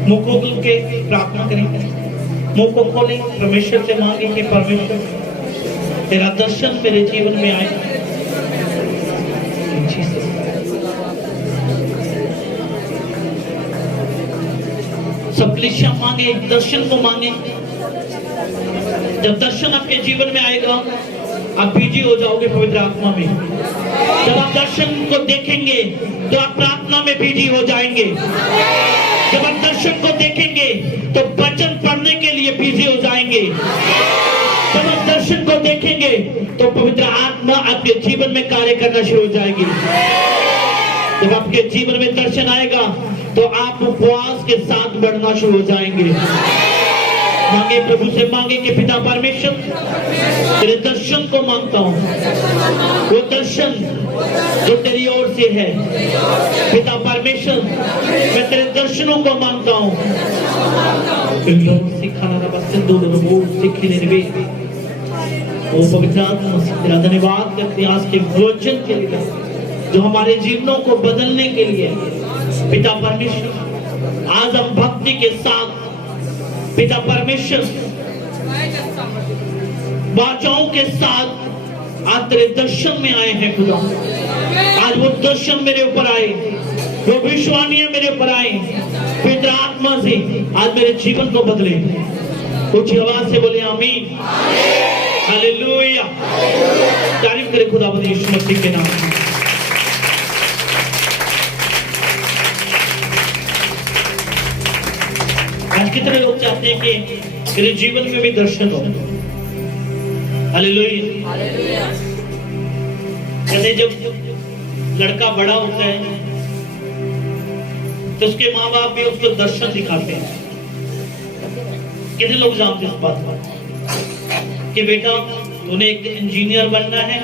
मुंह को खोल के प्रार्थना करें, मुंह को खोलें, परमेश्वर से मांगे कि परमेश्वर तेरा दर्शन मेरे जीवन में आए। सब कलीसिया मांगे, एक दर्शन को मांगे। जब दर्शन आपके जीवन में आएगा आप बिजी हो जाओगे पवित्र आत्मा में। जब आप दर्शन को देखेंगे तो आप प्रार्थना में बिजी हो जाएंगे। जब आप दर्शन को देखेंगे तो वचन पढ़ने के लिए बिजी हो जाएंगे। जब आप दर्शन को देखेंगे तो पवित्र आत्मा आपके जीवन में कार्य करना शुरू हो जाएगी। जब आपके जीवन में दर्शन आएगा तो आप उपवास के साथ बढ़ना शुरू हो जाएंगे। मांगे, प्रभु से मांगे कि पिता परमेश्वर तेरे दर्शन को मांगता हूँ, वो दर्शन जो तेरी ओर से है। पिता परमेश्वर मैं तेरे दर्शनों को मांगता हूँ। वो पवित्र आत्मा तेरा धन्यवाद करते हैं आज के भोजन के लिए जो हमारे जीवनों को बदलने के लिए। पिता परमेश्वर आज हम भक्ति के साथ पिता परमेश्वर वाचाओं के साथ आज तेरे दर्शन में आए हैं खुदा। आज वो दर्शन मेरे ऊपर आए, वो विश्वानीय मेरे ऊपर आए। पिता आत्मा से आज मेरे जीवन को बदले। कुछ आवाज से बोले आमीन, हालेलुया। तारीफ करे खुदावंद यीशु मसीह के नाम में। आज कितने लोग चाहते हैं कि मेरे जीवन में भी दर्शन हो? हालेलुया। कहते जब लड़का बड़ा होता है तो उसके माँ बाप भी उसको दर्शन दिखाते हैं। कितने लोग जानते हैं इस बात को कि बेटा तूने एक इंजीनियर बनना है,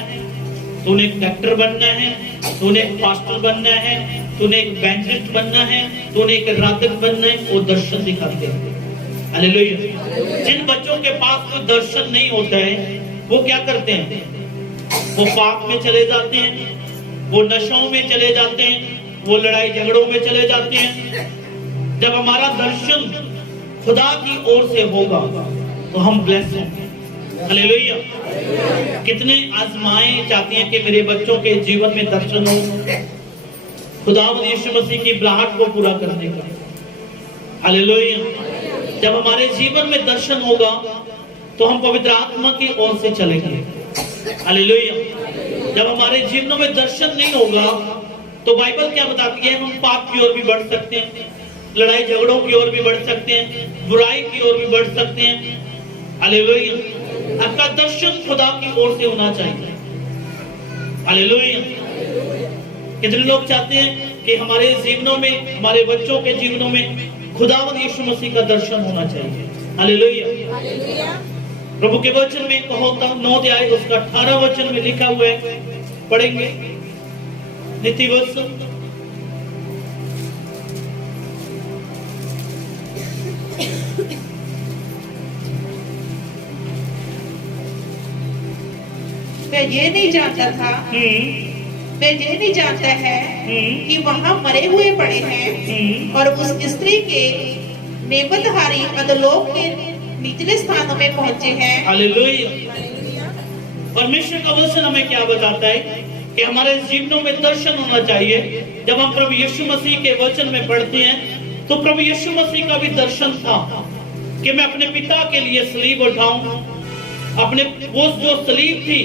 तूने एक डॉक्टर बनना है, तूने एक पास्टर बनना है, तूने एक इवेंजलिस्ट बनना है, तूने एक राधक बनना है। वो दर्शन दिखाते हैं। हालेलुया। जिन बच्चों के पास कोई दर्शन नहीं होता है वो क्या करते हैं? वो पाप में चले जाते हैं, वो नशों में चले जाते हैं, वो लड़ाई झगड़ों में चले जाते हैं। जब हमारा दर्शन खुदा की ओर से होगा तो हम ब्लेस होंगे। हालेलुया। कितने आजमाएं चाहती हैं कि मेरे बच्चों के जीवन में दर्शन हो, खुदावंद यीशु मसीह की बुलाहट को पूरा करने का। हालेलुया। जब हमारे जीवन में दर्शन होगा तो हम पवित्र आत्मा की ओर से चलेंगे। हालेलुया। जब हमारे जीवनों में दर्शन नहीं होगा तो बाइबल क्या बताती है? हम पाप की ओर भी बढ़ सकते हैं, लड़ाई झगड़ों की ओर भी बढ़ सकते हैं, बुराई की ओर भी बढ़ सकते हैं। हालेलुया। आपका दर्शन खुदा की ओर से होना चाहिए। हालेलुया। कितने लोग चाहते हैं कि हमारे जीवनों में, हमारे बच्चों के जीवनों में खुदावंद यीशु मसीह का दर्शन होना चाहिए। हालेलुया। प्रभु के वचन में कहो 9 अध्याय उसका 18 वचन में लिखा हुआ है, पढ़ेंगे नीति वचन। मैं ये नहीं जानता था, मैं ये नहीं जानता है कि वहाँ मरे हुए पड़े हैं और उस स्त्री के नेबतहारी अधोलोक के निचले स्थानों में पहुंचे हैं। हालेलुया। परमेश्वर का वचन हमें क्या बताता है कि हमारे जीवनों में दर्शन होना चाहिए। जब हम प्रभु यीशु मसीह के वचन में पढ़ते हैं तो प्रभु यीशु मसीह का भी दर्शन था कि मैं अपने पिता के लिए सलीब उठाऊं। अपने वो जो सलीब थी,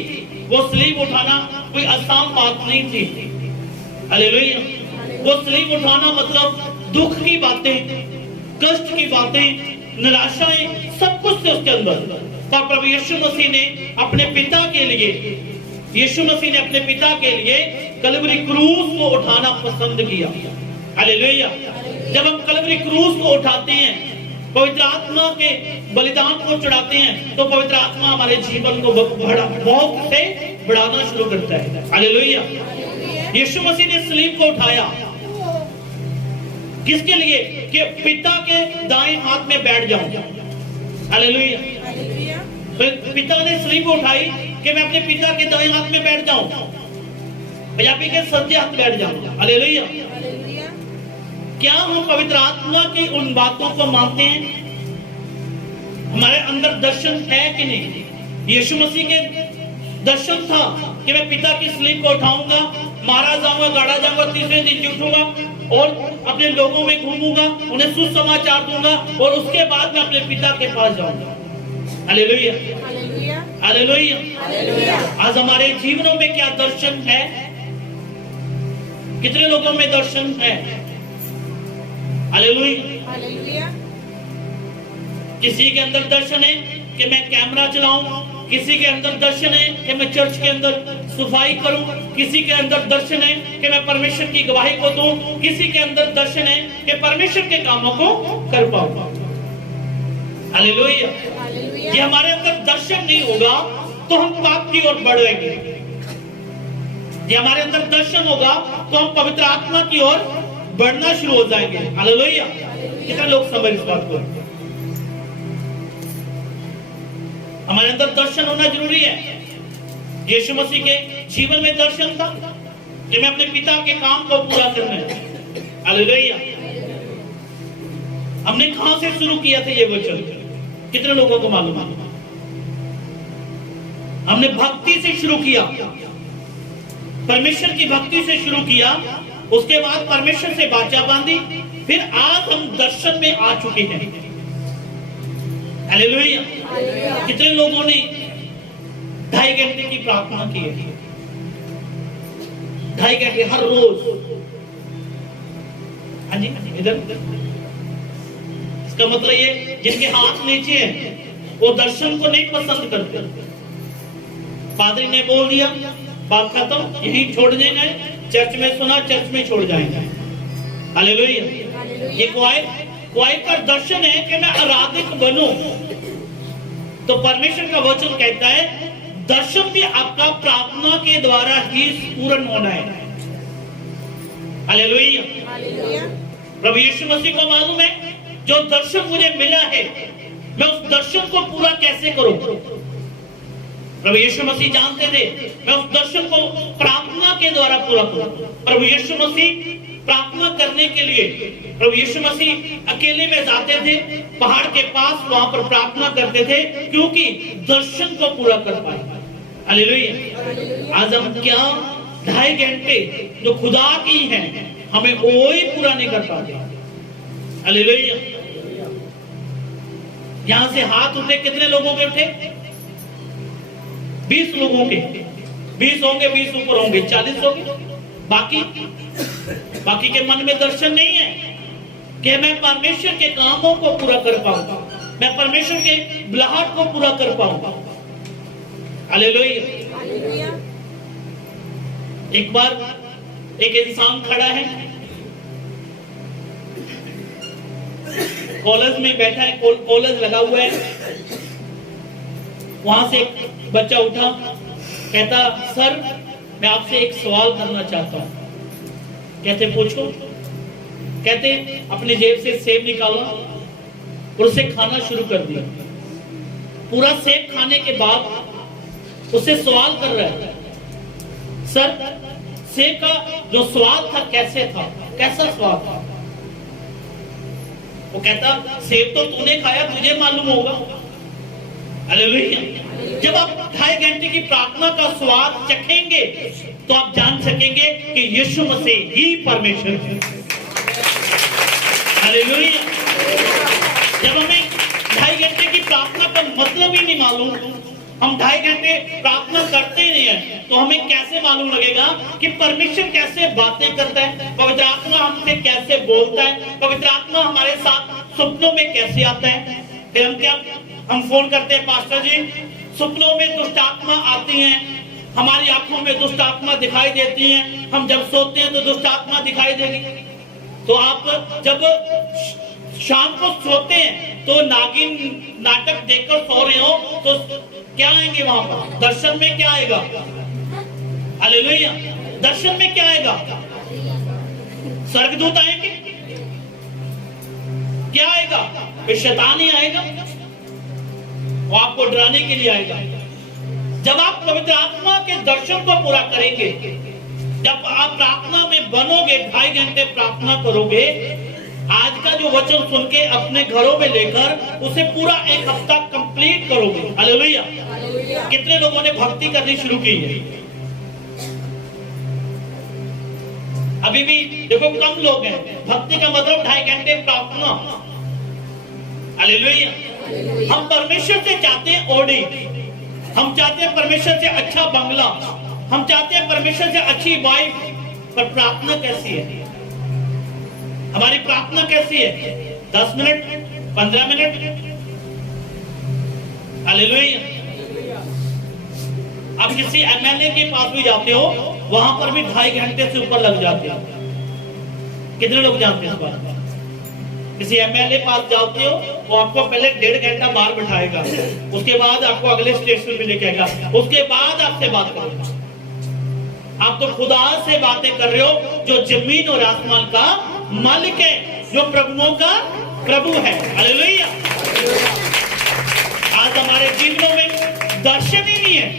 वो सलीब उठाना कोई आसान बात नहीं थी। हालेलुया। वो सलीब उठाना मतलब दुख की बातें, कष्ट की बातें, निराशाएं, सब कुछ थे उसके अंदर। पर प्रभु यीशु मसीह ने अपने पिता के लिए, यीशु मसीह ने अपने पिता के लिए कलवरी क्रूस को उठाना पसंद किया। हालेलुया। जब हम कलवरी क्रूस को उठाते हैं, पवित्र आत्मा के बलिदान को चढ़ाते हैं, तो पवित्र आत्मा हमारे जीवन को बहुत से बढ़ाना शुरू करता है। हालेलुया। यीशु मसीह ने सलीब को उठाया किसके लिए? कि पिता के दाएं हाथ में बैठ जाऊं। हालेलुया। पिता ने सलीब उठाई कि मैं अपने पिता के दाएं हाथ में बैठ जाऊं, पंजाबी के सज्जे हाथ बैठ जाऊं। हालेलुया। क्या हम पवित्र आत्मा की उन बातों को मानते हैं? हमारे अंदर दर्शन है कि नहीं? यीशु मसीह के दर्शन था कि मैं पिता की स्लीप को उठाऊंगा, मारा जाऊंगा, गाड़ा जाऊंगा, तीसरे दिन जी उठूंगा और अपने लोगों में घूमूंगा, उन्हें सुसमाचार दूंगा और उसके बाद मैं अपने पिता के पास जाऊंगा। Hallelujah, hallelujah. आज हमारे जीवनों में क्या दर्शन है? कितने लोगों में दर्शन है? हालेलुया। किसी के अंदर दर्शन है कि मैं कैमरा चलाऊं, किसी के अंदर दर्शन है कि मैं चर्च के अंदर सफाई करूं, किसी के अंदर दर्शन है कि मैं परमेश्वर की गवाही को दूं, किसी के अंदर दर्शन है कि परमेश्वर के कामों को कर पाऊं। हालेलुया। ये हमारे अंदर दर्शन नहीं होगा तो हम पाप की ओर बढ़ेंगे। ये हमारे अंदर दर्शन होगा तो हम पवित्र आत्मा की ओर बढ़ना शुरू हो जाएंगे। हालेलुया। कितने लोग समझ इस बात को? हमारे अंदर दर्शन होना जरूरी है। यीशु मसीह के जीवन में दर्शन था कि मैं अपने पिता के काम को पूरा करना है। हालेलुया। हमने कहां से शुरू किया था ये वचन? कितने लोगों को मालूम है? हमने भक्ति से शुरू किया, परमेश्वर की भक्ति से शुरू किया, उसके बाद परमेश्वर से वाचा बांधी, फिर आज हम दर्शन में आ चुके हैं। हालेलुया। कितने लोगों ने 2.5 घंटे की प्रार्थना की है? 2.5 घंटे हर रोज। हाँ जी, इधर। इसका मतलब ये जिनके हाथ नीचे हैं वो दर्शन को नहीं पसंद करते। पादरी ने बोल दिया, बात खत्म, यहीं छोड़ देंगे, चर्च में सुना, चर्च में छोड़ जाएंगे। हालेलुया। ये क्वाइर का दर्शन है कि मैं आराधक बनूं। तो परमेश्वर का वचन कहता है दर्शन भी आपका प्रार्थना के द्वारा ही पूर्ण होना है। हालेलुया। प्रभु यीशु मसीह को मालूम है जो दर्शन मुझे मिला है मैं उस दर्शन को पूरा कैसे करूं। प्रभु यीशु मसीह जानते थे मैं उस दर्शन को प्रार्थना के द्वारा पूरा करूं। प्रभु यीशु मसीह प्रार्थना करने के लिए प्रभु यीशु मसीह अकेले में जाते थे, पहाड़ के पास वहां पर प्रार्थना करते थे क्योंकि दर्शन को पूरा कर पाए। हालेलुया। आज हम क्या 2.5 घंटे जो खुदा की हैं हमें वो ही पूरा नहीं कर पाते। हालेलुया। यहां से हाथ उठे, कितने लोगों के उठे? 20 लोगों के। 20 होंगे, 20 ऊपर होंगे, 40 होंगे। बाकी के मन में दर्शन नहीं है कि मैं परमेश्वर के कामों को पूरा कर पाऊंगा, मैं परमेश्वर के बुलाहट को पूरा कर पाऊंगा। हालेलुया। एक बार एक इंसान खड़ा है, कॉलेज में बैठा है, कॉलेज लगा हुआ है, वहां से एक बच्चा उठा, कहता सर मैं आपसे एक सवाल करना चाहता हूं। कहते पूछो। कहते अपनी जेब से सेब निकाला और उसे खाना शुरू कर दिया। पूरा सेब खाने के बाद उससे सवाल कर रहा है सर सेब का जो स्वाद था कैसे था, कैसा स्वाद था? वो कहता सेब तो तूने खाया, तुझे मालूम होगा। हालेलुया। जब आप 2.5 घंटे की प्रार्थना का स्वाद चखेंगे तो आप जान सकेंगे कि यीशु मसीह ही परमेश्वर है। हालेलुया। जब हमें 2.5 घंटे की प्रार्थना का मतलब ही नहीं मालूम, हम 2.5 घंटे प्रार्थना करते ही नहीं है, तो हमें कैसे मालूम लगेगा कि परमेश्वर कैसे बातें करता है, पवित्र आत्मा हमसे कैसे बोलता है, पवित्र आत्मा हमारे साथ सपनों में कैसे आता है। फिर हम फोन करते हैं पास्टर जी, सपनों में दुष्ट आत्मा आती हैं, हमारी आंखों में दुष्ट आत्मा दिखाई देती हैं, हम जब सोते हैं तो दुष्ट आत्मा दिखाई देगी। तो आप जब शाम को सोते हैं तो नागिन नाटक देखकर सो रहे हो तो क्या आएंगे वहां पर? दर्शन में क्या आएगा? हालेलुया। दर्शन में क्या आएगा? स्वर्गदूत आएंगे। क्या आएगा? शैतान ही आएगा, वो आपको डराने के लिए आएगा। जब आप पवित्र आत्मा के दर्शन को पूरा करेंगे, जब आप प्रार्थना में बनोगे, 2.5 घंटे प्रार्थना करोगे, आज का जो वचन सुन के अपने घरों में लेकर उसे पूरा एक हफ्ता कंप्लीट करोगे। हालेलुया। कितने लोगों ने भक्ति करनी शुरू की है? अभी भी देखो कम लोग हैं। भक्ति का मतलब 2.5 घंटे प्रार्थना। हालेलुया। हम परमेश्वर से चाहते हैं ओडी, हम चाहते हैं परमेश्वर से अच्छा बंगला, हम चाहते हैं परमेश्वर से अच्छी वाइफ, पर प्रार्थना कैसी है? हमारी प्रार्थना कैसी है? 10 मिनट, 15 मिनट। हालेलुया। अब किसी एमएलए के पास भी जाते हो, वहां पर भी 2.5 घंटे से ऊपर लग जाते हो। कितने लोग जानते हैं इस बात? किसी एमएलए पास जाते हो, वो आपको पहले 1.5 घंटा बाहर बिठाएगा, उसके बाद आपको अगले स्टेशन पे लेके आएगा, उसके बाद आपसे बात करेगा। आप तो खुदा से बातें कर रहे हो जो जमीन और आसमान का मालिक है, जो प्रभुओं का प्रभु है। हालेलुया। आज हमारे जीवनों में दर्शन ही नहीं है।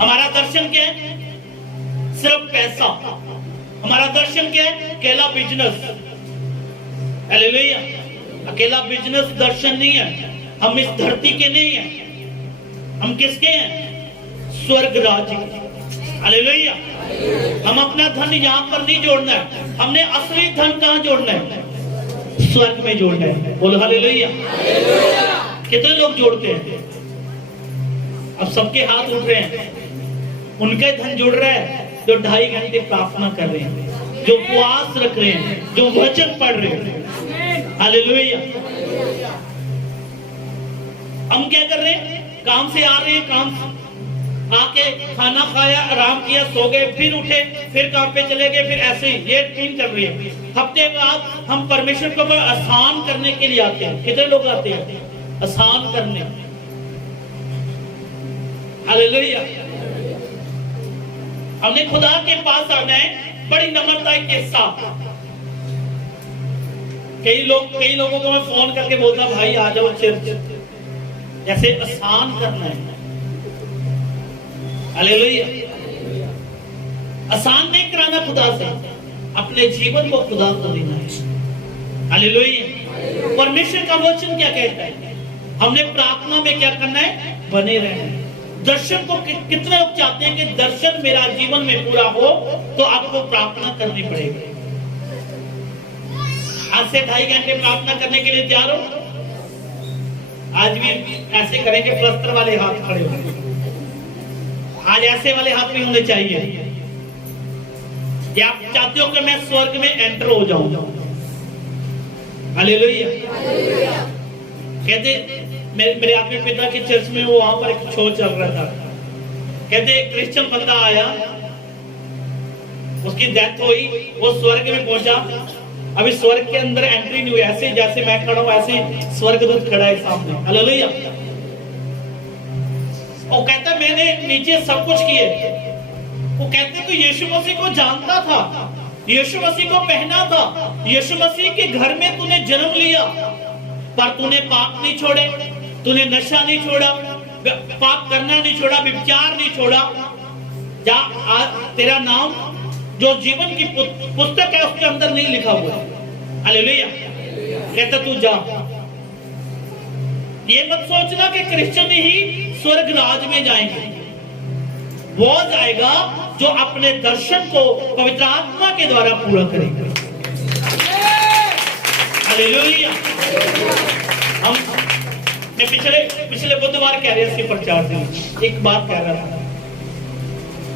हमारा दर्शन क्या है? सिर्फ पैसा। हमारा दर्शन क्या है? अकेला बिजनेस। हालेलुया। अकेला बिजनेस दर्शन नहीं है। हम इस धरती के नहीं हैं, हम किसके हैं? स्वर्ग राज्य के। हालेलुया। हम अपना धन यहाँ पर नहीं जोड़ना है, हमने असली धन कहाँ जोड़ना है? स्वर्ग में जोड़ना है। बोलो हालेलुया। कितने लोग जोड़ते हैं? अब सबके हाथ उठ रहे हैं। उनके धन जुड़ रहा है जो 2.5 घंटे प्रार्थना कर रहे हैं, जो उपवास रख रहे हैं, जो वचन पढ़ रहे हैं। हालेलुया। हम क्या कर रहे हैं? काम से आ रहे हैं, काम आके खाना खाया, आराम किया, सो गए, फिर उठे, फिर काम पे चले गए, फिर ऐसे ही ये दिन चल रही है। हफ्ते बाद हम परमेश्वर को आसान करने के लिए आते हैं। कितने लोग आते हैं? आसान करने। हालेलुया। हमने खुदा के पास आना है बड़ी नम्रता के साथ। कई लोगों को मैं फोन करके बोलता, भाई आ जाओ चर्च। ऐसे आसान करना है। हालेलुया। आसान नहीं कराना खुदा से, अपने जीवन को खुदा को देना है। हालेलुया। परमेश्वर का वचन क्या कहता है? हमने प्रार्थना में क्या करना है? बने रहना। दर्शन को कितने लोग चाहते हैं कि दर्शन मेरा जीवन में पूरा हो, तो आपको प्रार्थना करनी पड़ेगी। आज से 2.5 घंटे प्रार्थना करने के लिए तैयार हो? आज भी ऐसे करेंगे, प्लस्तर वाले हाथ खड़े होंगे। आज ऐसे वाले हाथ भी होने चाहिए। क्या आप चाहते हो कि मैं स्वर्ग में एंटर हो जाऊं? हालेलुया। कहते मेरे अपने पिता के चर्च में, वो वहां पर एक शो चल रहा था। कहते एक क्रिश्चियन बंदा आया, उसकी डेथ हुई, वो स्वर्ग में पहुंचा। अभी स्वर्ग के अंदर एंट्री नहीं हुई। ऐसे जैसे मैं खड़ा हूं, ऐसे स्वर्गदूत खड़ा है सामने। हालेलुया। वो कहता मैंने नीचे सब कुछ किए। वो कहते तो यीशु मसीह को जानता था, यीशु मसीह को पहना था, यीशु मसीह के घर में तूने जन्म लिया, पर तूने पाप नहीं छोड़े, तूने नशा नहीं छोड़ा, पाप करना नहीं छोड़ा, व्यभिचार नहीं छोड़ा। जा तेरा नाम जो जीवन की पुस्तक है उसके अंदर नहीं लिखा हुआ। हालेलुया। कहता तू जा। ये मत सोचना कि क्रिश्चियन ही स्वर्ग राज में जाएंगे। वो जाएगा जो अपने दर्शन को पवित्र आत्मा के द्वारा पूरा करेगा। हालेलुया। मैं पिछले बुधवार कह रहे थे प्रचार दिन, एक बात कह रहा था।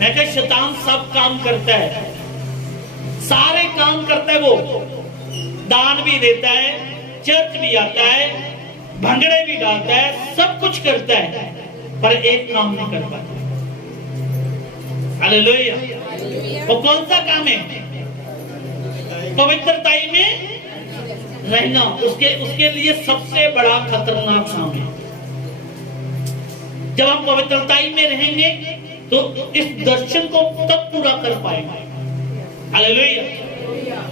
मैं कहा शैतान सब काम करता है, सारे काम करता है। वो दान भी देता है, चर्च भी आता है, भंगड़े भी डालता है, सब कुछ करता है, पर एक काम नहीं कर पाता। हालेलुया। वो कौन सा काम है? पवित्रताई में रहना। उसके लिए सबसे बड़ा खतरनाक काम है। जब हम पवित्रताई में रहेंगे तो इस दर्शन को तब पूरा कर पाएंगे। हालेलुया।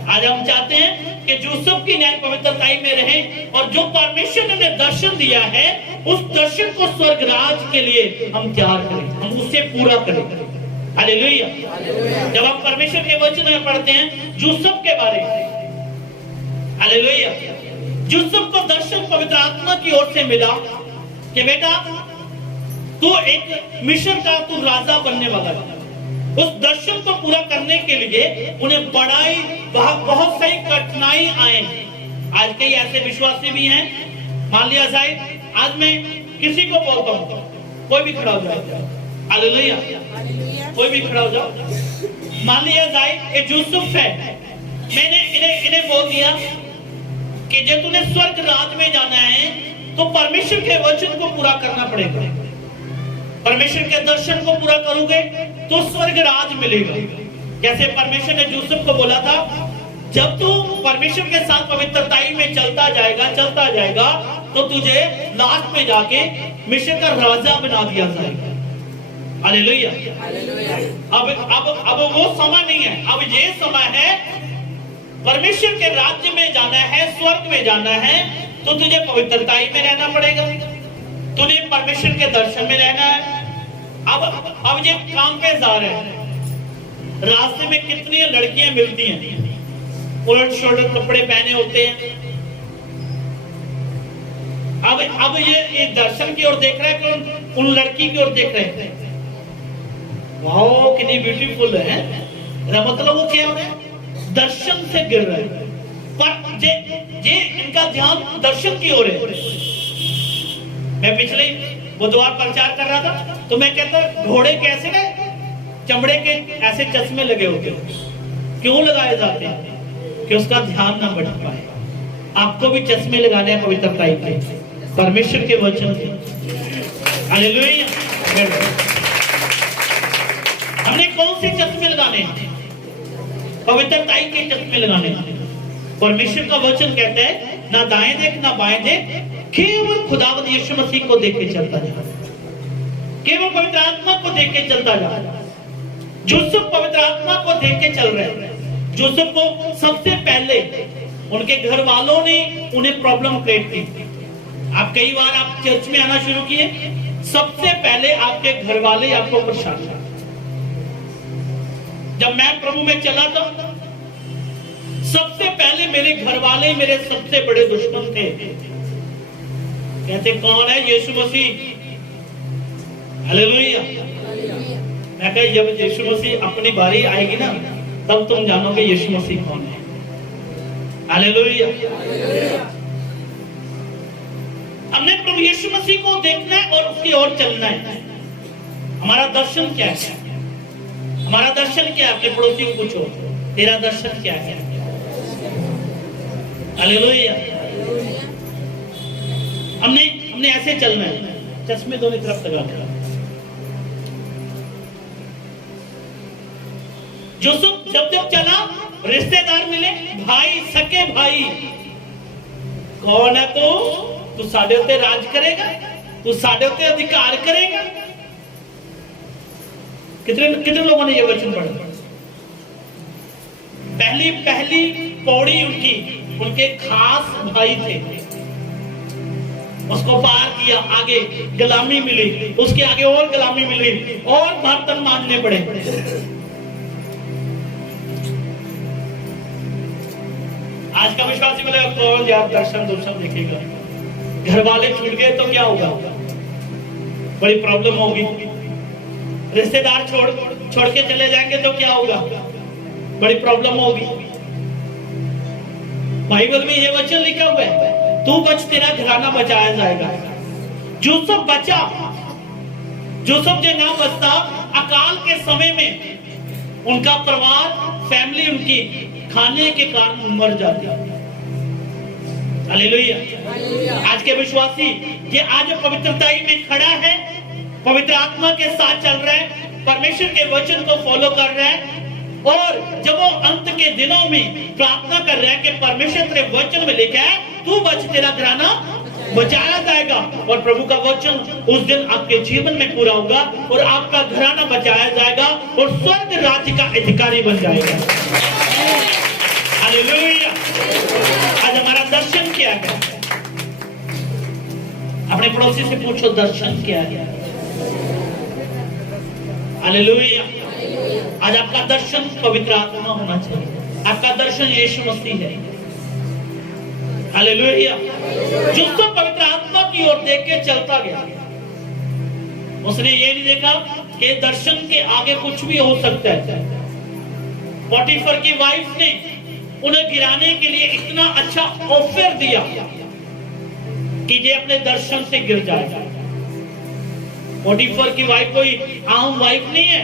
आज हम चाहते हैं कि यूसुफ की न्याय पवित्रताई में रहे, और जो परमेश्वर ने दर्शन दिया है उस दर्शन को स्वर्ग राज के लिए हम तैयार करें, हम उससे पूरा करें। हालेलुया। जब हम परमेश्वर के वचन में पढ़ते हैं यूसुफ के बारे में, हालेलुया। यूसुफ को दर्शन पवित्र आत्मा की ओर से मिला कि बेटा तू एक मिस्र का तू राजा बनने वाला है। उस दर्शन को पूरा करने के लिए उन्हें बहुत सही कठिनाई आए। आज कई ऐसे विश्वासी भी हैं, मान लिया जाए आज मैं किसी को बोलता हूं, कोई भी खड़ा हो जाए, हालेलुया, कोई भी खड़ा हो जाओ। मान लिया जाए ये यूसुफ है, मैंने इन्हें बोल दिया कि जब तूने स्वर्ग राज में जाना है तो परमेश्वर के वचन को पूरा करना पड़ेगा। परमेश्वर के दर्शन को पूरा करोगे तो स्वर्ग राज मिलेगा। जैसे परमेश्वर ने यूसुफ को बोला था, जब तू परमेश्वर के साथ पवित्रताई में चलता जाएगा तो तुझे लास्ट में जाके मिस्र का राजा बना दिया जाएगा। हालेलुया। अब वो समय नहीं है, अब ये समय है परमेश्वर के राज्य में जाना है, स्वर्ग में जाना है तो तुझे पवित्रताई में रहना पड़ेगा, तुझे परमेश्वर के दर्शन में रहना है। अब ये काम पे जा रहे हैं, रास्ते में कितनी लड़कियां मिलती हैं, उलट शोल्डर कपड़े पहने होते हैं। अब ये दर्शन की ओर देख रहे हैं कि उन लड़की की ओर देख रहे हैं, वाओ कितनी ब्यूटीफुल है। मतलब वो क्या हो रहा है, दर्शन से गिर रहे हैं, पर जे इनका ध्यान दर्शन की ओर है। मैं पिछले बुधवार प्रचार कर रहा था तो मैं कहता घोड़े कैसे ना चमड़े के ऐसे चश्मे लगे होते हैं, क्यों लगाए जाते हैं कि उसका ध्यान ना बढ़ पाए। आपको भी चश्मे लगाने हैं पवित्रताई के, परमेश्वर के वचन के। हालेलुया। हमने कौन से चश्मे लगाने हैं, पवित्रताई के चश्मे लगाने हैं। परमेश्वर का वचन कहता है ना दाएं देख ना बाएं देख, केवल खुदावंद यीशु मसीह को देख के चलता जा, केवल पवित्र आत्मा को देख के चलता जा। यूसुफ पवित्र आत्मा को देख के चल रहे हैं। यूसुफ को सबसे पहले उनके घर वालों ने उन्हें प्रॉब्लम क्रिएट की। आप कई बार आप चर्च में आना शुरू किए, सबसे पहले आपके घर वाले आपको परेशान कर। जब मैं प्रभु में चला था सबसे पहले मेरे घर वाले मेरे सबसे बड़े दुश्मन थे। कहते कौन है, यीशु मसीह। हालेलुया। मैं कहा जब यीशु मसीह अपनी बारी आएगी ना तब तुम जानोगे यीशु मसीह कौन है। हालेलुया। हमने प्रभु यीशु मसीह को देखना है और उसकी ओर चलना है। हमारा दर्शन क्या है, हमारा दर्शन क्या है? अपने पड़ोसी को पूछो, तेरा दर्शन क्या है? हालेलुया। हमने ऐसे चलना है, चश्मे दोनों तरफ लगा कर। यूसुफ जब चला, रिश्तेदार मिले, भाई सके भाई, कौन है तू साडे उत्ते राज करेगा, तू साडे उत्ते अधिकार करेगा। कितने लोगों ने ये वचन पढ़ा? पहली पौड़ी उनके खास भाई थे, उसको पार किया, आगे गुलामी मिली, उसके आगे और गुलामी मिली और बर्तन मांगने पड़े। आज का विश्वासी बोलेगा कौन यार दर्शन देखेगा। घर वाले छूट गए तो क्या होगा, बड़ी प्रॉब्लम होगी। रिश्तेदार छोड़ के चले जाएंगे तो क्या होगा, बड़ी प्रॉब्लम होगी। बाइबल में ये वचन लिखा हुआ है, तू बच तेरा घराना बचाया जाएगा। यूसुफ बचा, यूसुफ जो नाम बचता, अकाल के समय में उनका परिवार, फैमिली उनकी खाने के कारण मर जाती। हालेलुया। आज के विश्वासी ये आज पवित्रताई में खड़ा है, पवित्र आत्मा के साथ चल रहा है, परमेश्वर के वचन को फॉलो कर रहा है, और जब वो अंत के दिनों में प्रार्थना कर रहा है कि परमेश्वर तेरे वचन में लिखा है तू बच तेरा घराना बचाया जाएगा, और प्रभु का वचन उस दिन आपके जीवन में पूरा होगा और आपका घराना बचाया जाएगा और स्वर्ग राज्य का अधिकारी बन जाएगा। हालेलुया। आज हमारा दर्शन क्या है? अपने पड़ोसी से पूछो दर्शन क्या है। हालेलुया। आज आपका दर्शन पवित्र आत्मा होना चाहिए, आपका दर्शन यीशु मसीह है। हालेलुया। यूसुफ पवित्र आत्मा की ओर देख के चलता गया। उसने ये नहीं देखा कि दर्शन के आगे कुछ भी हो सकता है। पोटीफर की वाइफ ने उन्हें गिराने के लिए इतना अच्छा ऑफर दिया कि ये अपने दर्शन से गिर जाएगा। पोटीफर की वाइफ कोई आम वाइफ नहीं है,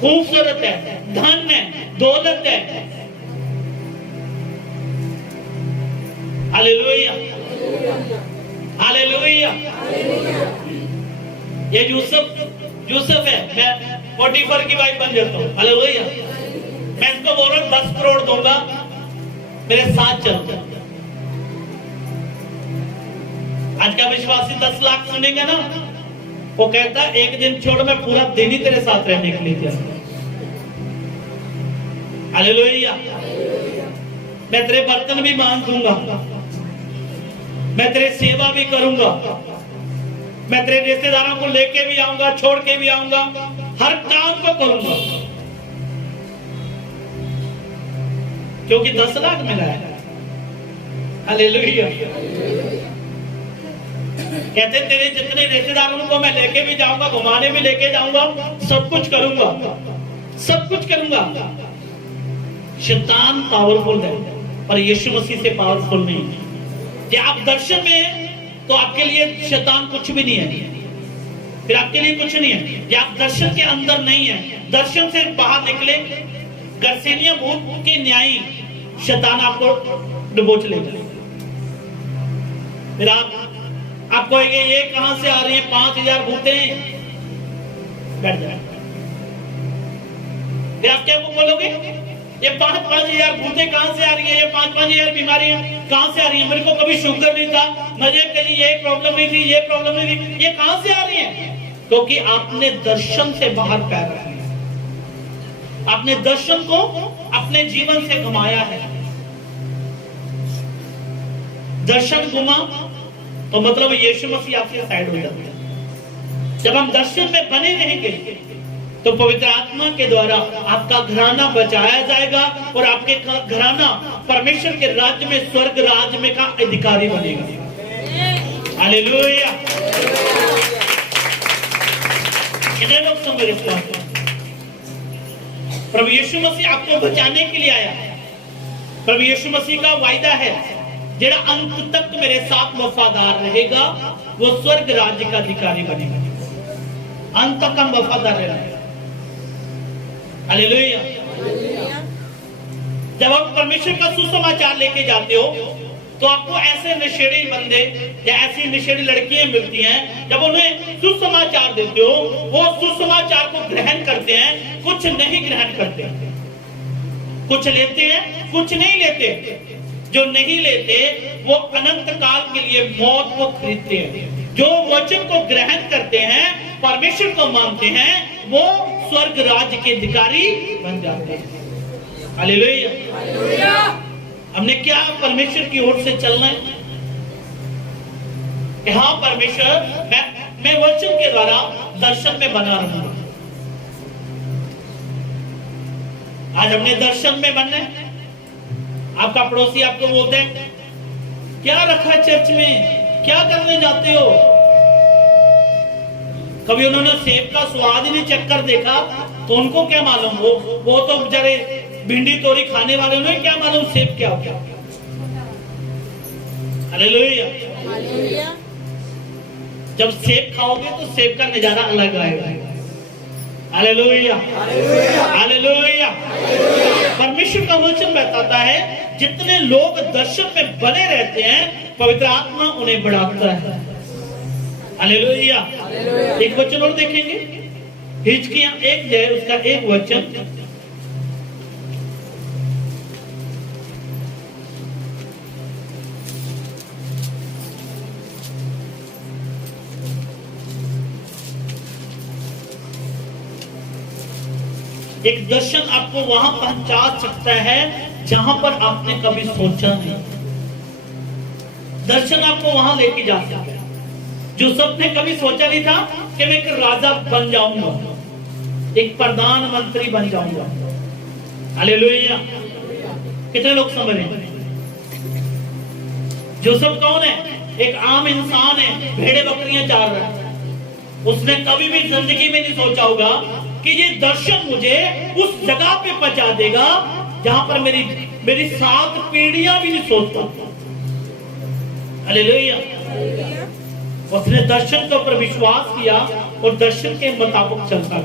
खूबसूरत है, धन है, दौलत है। Hallelujah, hallelujah. ये यूसुफ है, मैं पोटीफर की वाइफ बन जाता हूँ। हालेलुया। मैं इसको बोल रहा हूँ 10 करोड़ दूंगा, मेरे साथ चल। आज का विश्वासी 10 लाख सुनेगा ना, वो कहता है एक दिन छोड़, मैं पूरा दिन ही तेरे साथ रहने के लिए तैयार। हालेलुया। मैं तेरे बर्तन भी मांज दूंगा, मैं तेरी सेवा भी करूंगा, मैं तेरे रिश्तेदारों को लेके भी आऊंगा, छोड़ के भी आऊंगा, हर काम को करूंगा, क्योंकि 10 लाख मिला है। हालेलुया। कहते तेरे जितने रिश्तेदारों को मैं लेके भी जाऊंगा, घुमाने भी लेके जाऊंगा, सब कुछ करूंगा, सब कुछ करूंगा। शैतान पावरफुल है, पर यीशु मसीह से पावरफुल नहीं है। कि आप दर्शन में तो आपके लिए शैतान कुछ भी नहीं है, फिर आपके लिए कुछ नहीं है। कि आप दर्शन के अंदर नहीं है, दर्शन से बाहर निकले, गर्सेनिया भूत के न्यायी शैतान आपको डुबोच लेगा। फिर आप कहेंगे ये कहां से आ रही है, 5000 भूतें, बैठ जाए। फिर आप क्या बोलोगे, ये 5,000 भूतें कहां से आ रही है, ये 5,000 बीमारियां कहां से आ रही है, मेरे को कभी शुगर नहीं था, मुझे कहीं ये प्रॉब्लम नहीं थी, ये प्रॉब्लम नहीं थी, ये कहां से आ रही है? क्योंकि आपने दर्शन से बाहर पैर रखा, आपने दर्शन को अपने जीवन से घुमाया है। दर्शन घुमा तो मतलब यीशु मसीह आपसे साइड हो जाता है। जब हम दर्शन में बने रहेंगे तो पवित्र आत्मा के द्वारा आपका घराना बचाया जाएगा और आपके घराना परमेश्वर के राज्य में, स्वर्ग राज्य में का अधिकारी बनेगा। हालेलुया। कितने लोग सुन रहे हैं? प्रभु यीशु मसीह आपको बचाने के लिए आया है। प्रभु यीशु मसीह का वायदा है, जेड़ा अंत तक मेरे साथ वफादार रहेगा वो स्वर्ग राज्य का अधिकारी बनेगा। अंत तक हम वफादार रहेंगे। हालेलुया। जब आप परमेश्वर का सुसमाचार लेके जाते हो तो आपको ऐसे नशेड़ी बंदे या ऐसी नशेड़ी लड़कियां मिलती हैं, जब उन्हें सुसमाचार देते हो वो सुसमाचार को ग्रहण करते हैं, कुछ नहीं ग्रहण करते, कुछ लेते हैं, कुछ नहीं लेते। जो नहीं लेते वो अनंत काल के लिए मौत को खरीदते हैं। जो वचन को ग्रहण करते हैं, परमेश्वर को मानते हैं, वो स्वर्ग राज्य के अधिकारी बन जाते हैं। हालेलुया। हमने क्या परमेश्वर की ओर से चलना है कि हाँ परमेश्वर, मैं वचन के द्वारा दर्शन में बना रहूंगा। आज हमने दर्शन में बनना है। आपका पड़ोसी आपको बोलते हैं क्या रखा है चर्च में, क्या करने जाते हो? कभी उन्होंने सेब का स्वाद ही नहीं चख कर देखा तो उनको क्या मालूम, वो तो बेचारे भिंडी तोरी खाने वाले, उन्हें क्या मालूम सेब क्या होता है। हालेलुया। जब सेब खाओगे तो सेब का नजारा अलग आएगा। Hallelujah, hallelujah. परमेश्वर का वचन बताता है जितने लोग दर्शन में बने रहते हैं पवित्र आत्मा उन्हें बढ़ाता है। हालेलुया। एक वचन और देखेंगे, हिजकिय्याह 1 है उसका एक वचन। एक दर्शन आपको वहां पहुंचा सकता है जहां पर आपने कभी सोचा नहीं। दर्शन आपको वहां लेके जा सकता है जो सबने कभी सोचा नहीं था कि मैं एक राजा बन जाऊंगा, एक प्रधानमंत्री बन जाऊंगा। हालेलुया। कितने लोग समझ रहे हैं? यूसुफ कौन है? एक आम इंसान है, भेड़े बकरियां चार रहा है। उसने कभी भी जिंदगी में नहीं सोचा होगा कि ये दर्शन मुझे उस जगह पे पहुंचा देगा जहां पर मेरी 7 पीढ़ियां भी नहीं सोच पाती। हालेलुया। उसने दर्शन के ऊपर विश्वास किया और दर्शन के मुताबिक चलता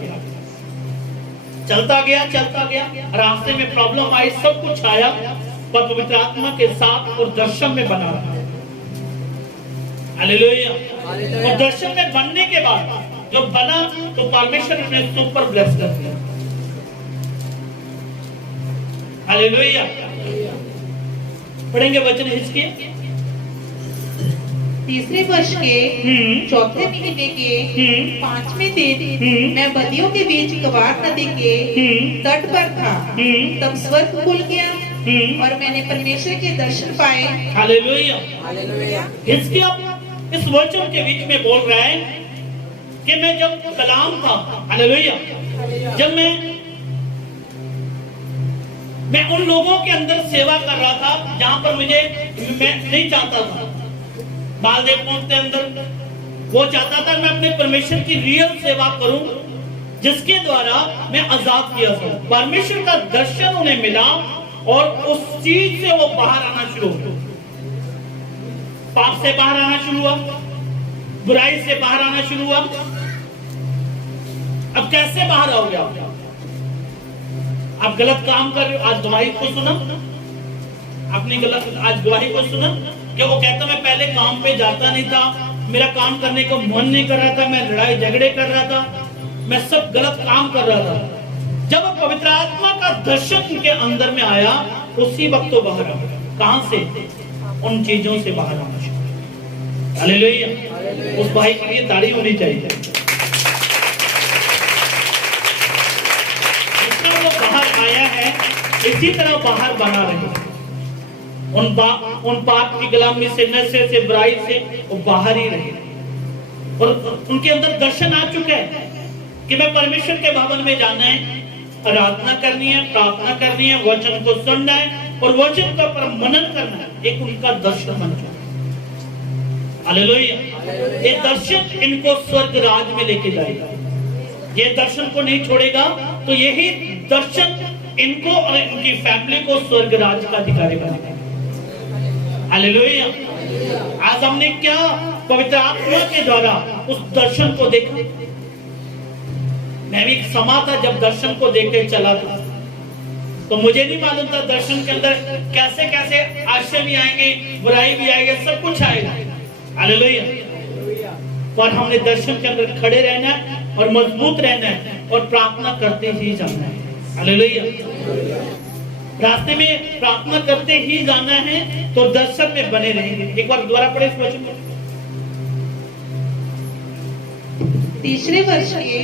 गया। रास्ते में प्रॉब्लम आई, सब कुछ आया, पर पवित्र आत्मा के साथ और दर्शन में बना रहा। हालेलुया। और दर्शन में बनने के बाद जब बना तो परमेश्वर ने सुपर ब्लेस कर दिया। हालेलुया। पढ़ेंगे वचन हिजकिय्याह 3 वर्ष के 4 महीने के 5वें दिन मैं बदियों के बीच कवार नदी के तट पर था। तब स्वर्ग खुल गया और मैंने परमेश्वर के दर्शन पाए। हालेलुया। हिजकिय्याह इस वचन के बीच में बोल रहा है कि मैं जब कलाम था, हालेलुया, जब मैं उन लोगों के अंदर सेवा कर रहा था जहां पर मैं नहीं चाहता था बालदेव के अंदर, वो चाहता था मैं अपने परमेश्वर की रियल सेवा करूं जिसके द्वारा मैं आजाद किया था। परमेश्वर का दर्शन उन्हें मिला और उस चीज से वो बाहर आना शुरू हुआ। पाप से बाहर आना शुरू हुआ, बुराई से बाहर आना शुरू हुआ। अब कैसे बाहर आओगे आप गलत काम कर रहे हो। आज गवाही को सुना, आपने गलत आज गवाही को सुना कि वो कहता मैं पहले काम पे जाता नहीं था, मेरा काम करने को मन नहीं कर रहा था, मैं लड़ाई झगड़े कर रहा था, मैं सब गलत काम कर रहा था। जब पवित्र आत्मा का दर्शन उनके अंदर में आया उसी वक्त तो बाहर आ गया। कहां से? उन चीजों से बाहर आना शुरू। हालेलुया। उस भाई के लिए ताड़ी होनी चाहिए। जितना वो बाहर आया है इसी तरह बाहर बना रहे। उन पाप की गुलामी से, नशे से, बुराई से वो बाहर ही रहे। और उनके अंदर दर्शन आ चुका है कि मैं परमेश्वर के भवन में जाना है, आराधना करनी है, प्रार्थना करनी है, वचन को सुनना है और वचन का पर मनन करना है। एक उनका दर्शन बन चुका। हालेलुया। ये दर्शन इनको स्वर्ग राज में लेके जाएगा। ये दर्शन को नहीं छोड़ेगा तो यही दर्शन इनको और इनकी फैमिली को स्वर्ग राज का अधिकारी बनाएगा। हालेलुया। आज हमने क्या पवित्र आत्मा के द्वारा उस दर्शन को देखा। मैं भी एक समा था जब दर्शन को देख के चला था, तो मुझे नहीं मालूम था दर्शन के अंदर कैसे कैसे आश्चर्य भी आएंगे, बुराई भी आएगी, सब कुछ आएगा। हालेलुया। पर हमने दर्शन के अंदर खड़े रहना है और मजबूत रहना है और प्रार्थना करते ही जाना है। हालेलुया। रास्ते में प्रार्थना करते ही जाना है तो दर्शन में बने रहेंगे। एक बार दोबारा पढ़े इस वचन को। 3 वर्ष के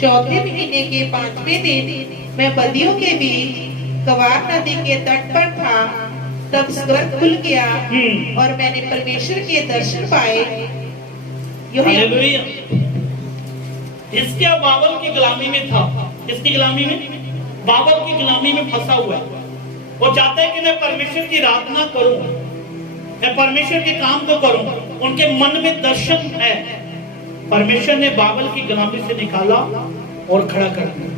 4 महीने के 5वें दिन मैं बदियों के बीच कवार नदी के तट पर था। तब स्वर्ग खुल गया और मैंने परमेश्वर के दर्शन पाए। हालेलुया। इसके बाबल की गुलामी में था। किसकी गुलामी में? बाबल की गुलामी में फंसा हुआ है। वो चाहते हैं कि मैं परमेश्वर की आराधना करूं, मैं परमेश्वर के काम को करूं। उनके मन में दर्शन है। परमेश्वर ने बाबल की गुलामी से निकाला और खड़ा कर दिया।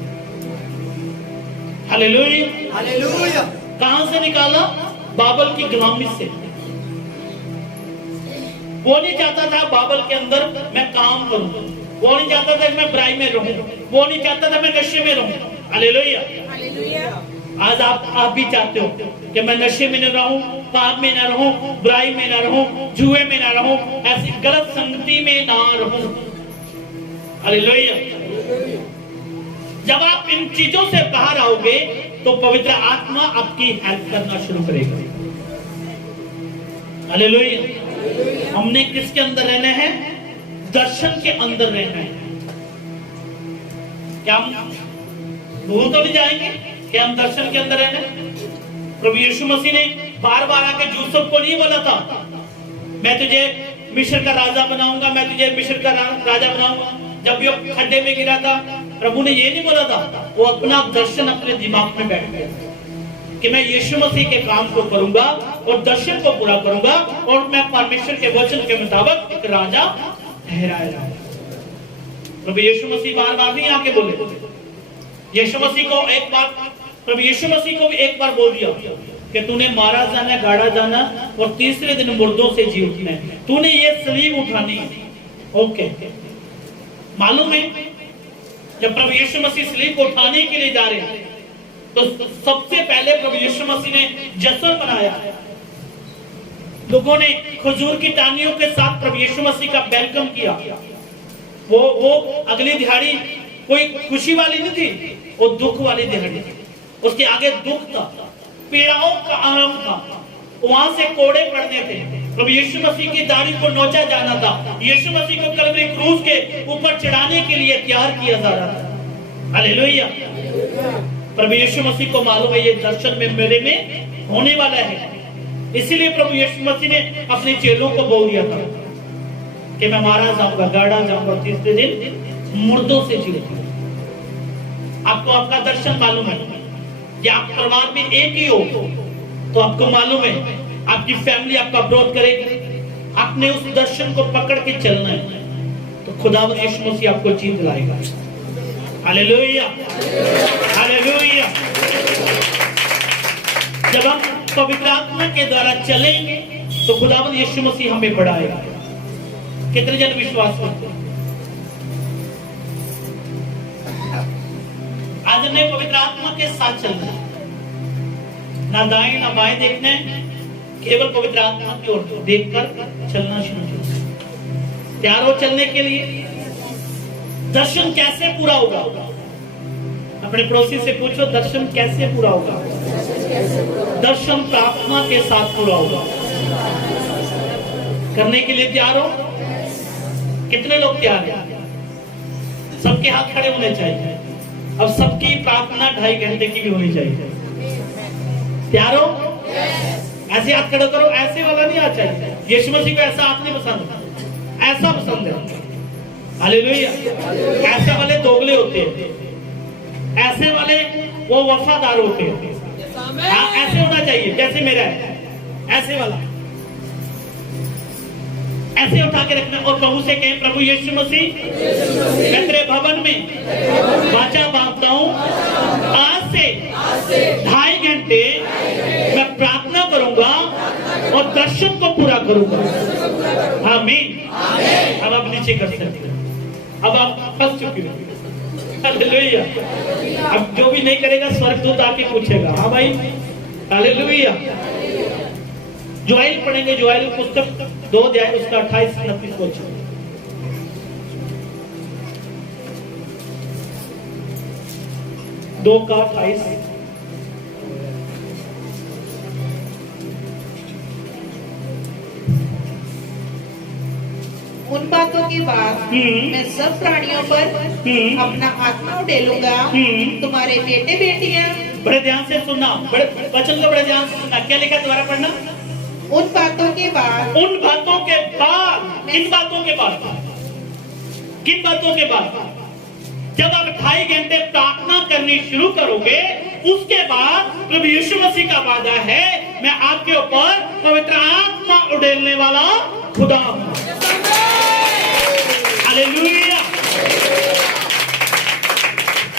हालेलुया। हालेलुया। कहां से निकाला? बाबल की गुलामी से। वो नहीं चाहता था बाबल के अंदर मैं काम करूं, वो नहीं चाहता था कि मैं बुराई में रहूं, वो नहीं चाहता था मैं नशे में रहूं। हालेलुया। आज आप भी चाहते हो कि मैं नशे में न रहूं, पाप में न रहूं, बुराई में न रहूं, जुए में न रहूं, ऐसी गलत संगति में ना रहूं। हालेलुया। जब आप इन चीजों से बाहर आओगे तो पवित्र आत्मा आपकी हेल्प करना शुरू करेगा। हालेलुया। हमने किसके अंदर रहना है? दर्शन के अंदर रहना है। क्या हम भूल तो नहीं जाएंगे कि हम दर्शन के अंदर रहना है? प्रभु यीशु मसीह ने बार बार आके यूसुफ को नहीं बोला था मैं तुझे मिस्र का राजा बनाऊंगा, मैं तुझे मिस्र का राजा बनाऊंगा। जब भी वो खड्डे में गिरा था प्रभु ने ये नहीं बोला था, वो अपना दर्शन अपने दिमाग में बैठ गया। कि मैं यीशु मसीह के काम को करूंगा और दर्शन को पूरा करूंगा और मैं परमेश्वर के वचन के मुताबिक एक राजा ठहराया जाऊंगा। प्रभु यीशु मसीह बार बार नहीं आके बोले। यीशु मसीह को एक बार, प्रभु यीशु मसीह को भी एक बार बोल दिया कि तूने मारा जाना, गाड़ा जाना और तीसरे दिन मुर्दों से जी उठना है, तूने ये सलीब उठानी है। ओके, मालूम है जब प्रभु यीशु मसीह सलीब को उठाने के लिए जा रहे हैं तो सबसे पहले प्रभु यीशु मसीह ने जश्न मनाया। लोगों ने खजूर की टानियों के साथ प्रभु यीशु मसीह का वेलकम किया। वो अगली दिहाड़ी कोई खुशी वाली नहीं थी, वो दुख वाली दिहाड़ी थी। उसके आगे दुख था, पीड़ाओं का आरंभ था, वहां से कोड़े पड़ने थे। प्रभु यीशु मसीह की दाढ़ी को नोचा जाना था। यीशु मसीह को कलवरी क्रूस के ऊपर चढ़ाने के लिए तैयार किया जा रहा था। हालेलुया। प्रभु यीशु मसीह को मालूम है ये दर्शन में मेरे में होने वाला है, इसीलिए प्रभु यीशु मसीह ने अपने चेलों को बोल दिया था कि मैं मारा जाऊंगा, गाड़ा जाऊंगा, तीसरे दिन मुर्दों से जी उठूंगा। आपको आपका दर्शन मालूम है कि आप परिवार में एक ही हो तो आपको मालूम है आपकी फैमिली आपका विरोध करेगी। आपने उस दर्शन को पकड़ के चलना है तो खुदावंद यीशु मसीह आपको जीत दिलाएगा। Hallelujah, hallelujah. जब हम पवित्र आत्मा के द्वारा चलेंगे तो खुदावंद यीशु मसीह हमें बढ़ाएगा। कितने जन विश्वास करते हैं? आज हमें पवित्र आत्मा के साथ चलना है, ना दाएं ना बाएं देखना है, केवल पवित्र आत्मा की ओर देखकर चलना शुरू करें। तैयार हो चलने के लिए? दर्शन कैसे पूरा होगा? अपने पड़ोसी से पूछो, दर्शन कैसे पूरा होगा? दर्शन प्रार्थना के साथ पूरा होगा। करने के लिए तैयार हो? कितने लोग तैयार हैं? सबके हाथ खड़े होने चाहिए। अब सबकी प्रार्थना 2.5 घंटे की भी होनी चाहिए। तैयार हो? ऐसे हाथ खड़े करो, ऐसे वाला नहीं आ चाहिए। यीशु मसीह को ऐसा हाथ नहीं पसंद, ऐसा पसंद है। हालेलुया। ऐसे वाले दोगले होते हैं, ऐसे वाले वो वफादार होते हैं। ऐसे होना चाहिए जैसे मेरा है, ऐसे वाला ऐसे उठा के रखना और प्रभु से कहें, प्रभु यीशु मसीह मैं तेरे भवन में वाचा बांधता हूँ, आज से 2.5 घंटे मैं प्रार्थना करूंगा और दर्शन को पूरा करूंगा। आमीन। अब आप नीचे कर सकते हैं। अब आप फंस चुके हो। हालेलुया। अब जो भी नहीं करेगा स्वर्गदूत आके पूछेगा, हाँ भाई। हालेलुया। जोएल पढ़ेंगे, जोएल पुस्तक 2 अध्याय उसका 28-29 को। 2 का 28। उन बातों के बाद मैं सब प्राणियों पर अपना आत्मा उड़ेलूंगा। तुम्हारे बेटे बेटियां, बड़े ध्यान से सुनना, बड़े वचन को बड़े ध्यान से सुनना। क्या लिखा, दोबारा पढ़ना। उन बातों के बाद, उन बातों के बाद, किन बातों के बाद? किन बातों के बाद? जब आप 2.5 घंटे प्रार्थना करनी शुरू करोगे, उसके बाद प्रभु यीशु मसीह का वादा है, मैं आपके ऊपर पवित्र आत्मा उड़ेलने वाला खुदा हूं। हालेलुया।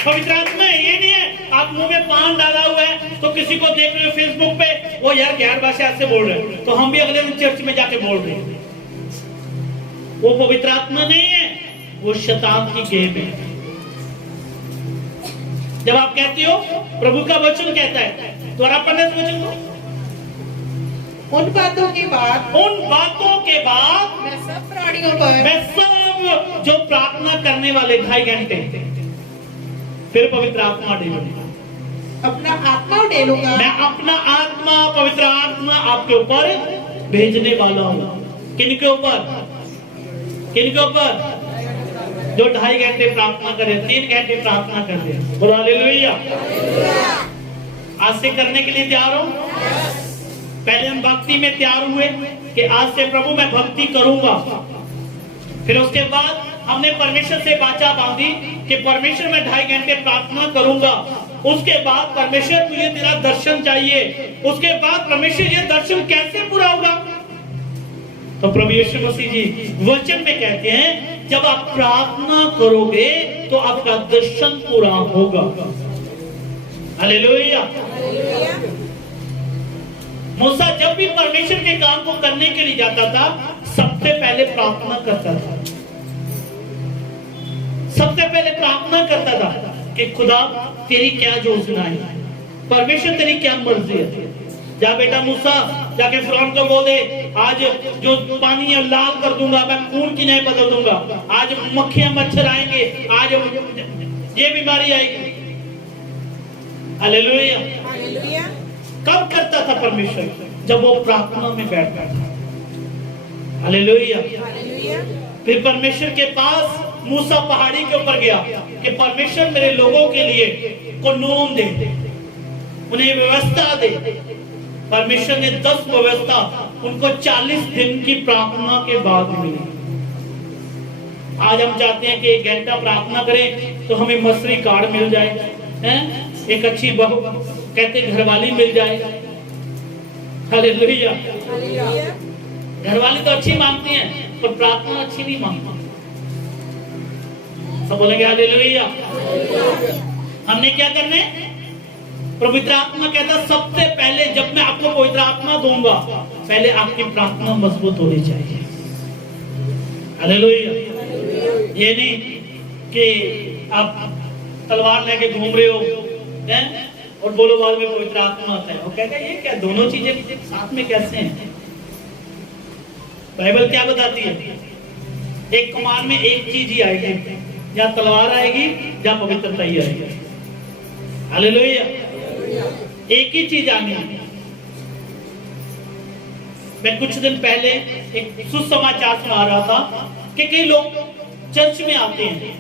पवित्र आत्मा ये नहीं है आप मुंह में पान डाला हुआ है तो किसी को देख रहे हो फेसबुक पे, वो यार गैर भाषा से बोल रहे हैं तो हम भी अगले दिन चर्च में जाके बोल रहे हैं। वो पवित्र आत्मा नहीं है, वो शैतान की गेम है। जब आप कहती हो प्रभु का वचन कहता है, तो आप पढ़ने वचन को, उन बातों के बाद, उन बातों के बाद मैं सब प्राणियों पर, मैं सब जो प्रार्थना करने वाले 2.5 घंटे, फिर पवित्र आत्मा उड़ेलूंगा, अपना आत्मा उड़ेलूंगा। मैं अपना आत्मा, पवित्र आत्मा आपके ऊपर भेजने वाला हूँ। किनके ऊपर? किनके ऊपर? जो 2.5 घंटे प्रार्थना करे, 3 घंटे प्रार्थना कर दे। बोलो हालेलुया। आज से करने के लिए तैयार हो? पहले हम भक्ति में तैयार हुए कि आज से प्रभु मैं भक्ति करूंगा। फिर उसके बाद हमने परमेश्वर से वाचा बांधी कि परमेश्वर मैं 2.5 घंटे प्रार्थना करूंगा उसके बाद परमेश्वर मुझे तेरा दर्शन चाहिए, उसके बाद परमेश्वर ये दर्शन कैसे पूरा होगा? तो प्रभु यीशु मसीह जी वचन में कहते हैं जब आप प्रार्थना करोगे तो आपका दर्शन पूरा होगा। हालेलुया। मूसा जब भी परमेश्वर के काम को करने के लिए जाता था सबसे पहले प्रार्थना करता था, सबसे पहले प्रार्थना करता था कि खुदा तेरी क्या योजना है, परमेश्वर तेरी क्या मर्जी है। जा बेटा मूसा जाके फिरौन को बोल दे आज जो पानी है लाल कर दूंगा, मैं खून की नहीं बदल दूंगा, आज मक्खियां मच्छर आएंगे, आज ये बीमारी आएगी। हालेलुया। कब करता था परमेश्वर? जब वो प्रार्थना में बैठता था। हालेलुया। फिर परमेश्वर के पास मूसा पहाड़ी के ऊपर गया कि परमेश्वर मेरे लोगों के लिए कानून दे, उन्हें व्यवस्था दे। परमेश्वर ने 10 व्यवस्था उनको 40 दिन की प्रार्थना के बाद मिली। आज हम चाहते हैं कि 1 घंटा प्रार्थना करें तो हमें मसरी कार्ड मिल जाए, हैं? एक अच्छी बहू कहते घरवाली मिल जाए। हालेलुया। घरवाली तो अच्छी मांगती हैं पर प्रार्थना अच्छी नहीं मांगती। सब बोलेंगे हालेलुया। हमने क्या करना है? पवित्र आत्मा कहता सबसे पहले जब मैं आपको पवित्र आत्मा दूंगा पहले आपकी प्रार्थना मजबूत होनी चाहिए। हालेलुया। ये नहीं कि आप तलवार लेके घूम रहे हो हैं और बोलो बाद में पवित्र आत्मा आता है। वो कहता है ये क्या, दोनों चीजें साथ में कैसे हैं? बाइबल क्या बताती है? एक कमान में एक चीज ही आएगी, या तलवार आएगी या पवित्रता ही आएगी। हालेलुया। एक ही चीज आनी है। मैं कुछ दिन पहले एक सुसमाचार सुना रहा था कि कई लोग चर्च में आते हैं,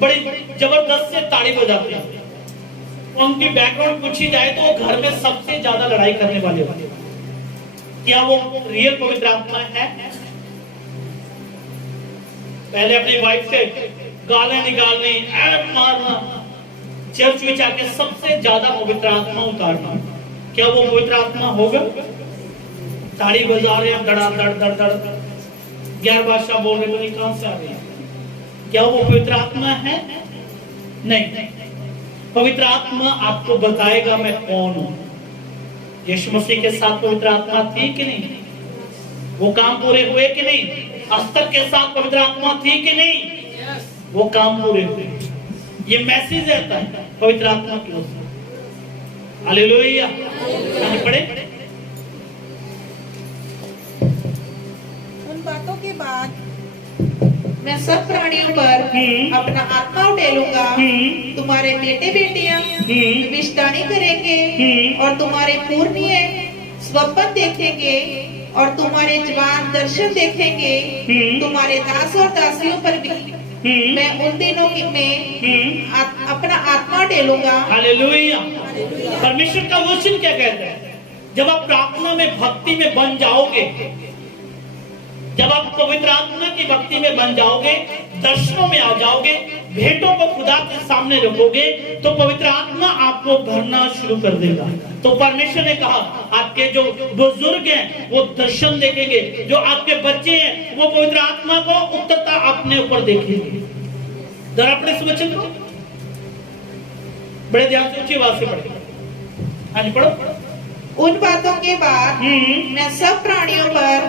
बड़ी जबरदस्त से ताड़ी बजाते हैं, उनकी बैकग्राउंड पूछी जाए तो वो घर में सबसे ज्यादा लड़ाई करने वाले होते हैं। क्या वो रियल पवित्र आत्मा है? पहले अपनी वाइफ से गालें निकालनी, मारना, चर्च में जाके सबसे ज्यादा पवित्र आत्मा उतारना, क्या वो पवित्र आत्मा होगा? ताड़ी बजा रहे हैं, धड़ा धड़ धड़ धड़ गैर भाषा बोल रहे, तो कहां से आ रही है? क्या वो पवित्र आत्मा है? नहीं। पवित्र आत्मा आपको बताएगा मैं कौन हूं। यीशु मसीह के साथ पवित्र आत्मा थी कि नहीं? वो काम पूरे हुए कि नहीं? अस्तर के साथ पवित्र आत्मा थी कि नहीं? वो काम पूरे हुए। ये मैसेज रहता है पवित्र आत्मा की ओर से। हालेलुया। पढ़े। उन बातों के बाद मैं सब प्राणियों पर अपना आत्मा उड़ेलूंगा। तुम्हारे बेटे बेटियां भविष्यवाणी करेंगे और तुम्हारे पुरनिये स्वप्न देखेंगे और तुम्हारे जवान दर्शन देखेंगे। तुम्हारे दास और दासियों पर भी मैं उन दिनों में अपना आत्मा डालूंगा। हालेलुया। परमेश्वर का वचन क्या कहता है? जब आप प्रार्थना में भक्ति में बन जाओगे, जब आप पवित्र आत्मा की भक्ति में बन जाओगे, दर्शनों में आ जाओगे, भेंटों को खुदा के सामने रखोगे, तो पवित्र आत्मा आपको भरना शुरू कर देगा। तो परमेश्वर ने कहा आपके जो बुजुर्ग हैं वो दर्शन देखेंगे, जो आपके बच्चे हैं वो पवित्र आत्मा को उतरता अपने ऊपर देखेंगे। जरा अपने इस वचन को बड़े ध्यान से ऊंची आवाज से पढ़ो। हाँ जी पढ़ो। उन बातों के बाद मैं सब प्राणियों पर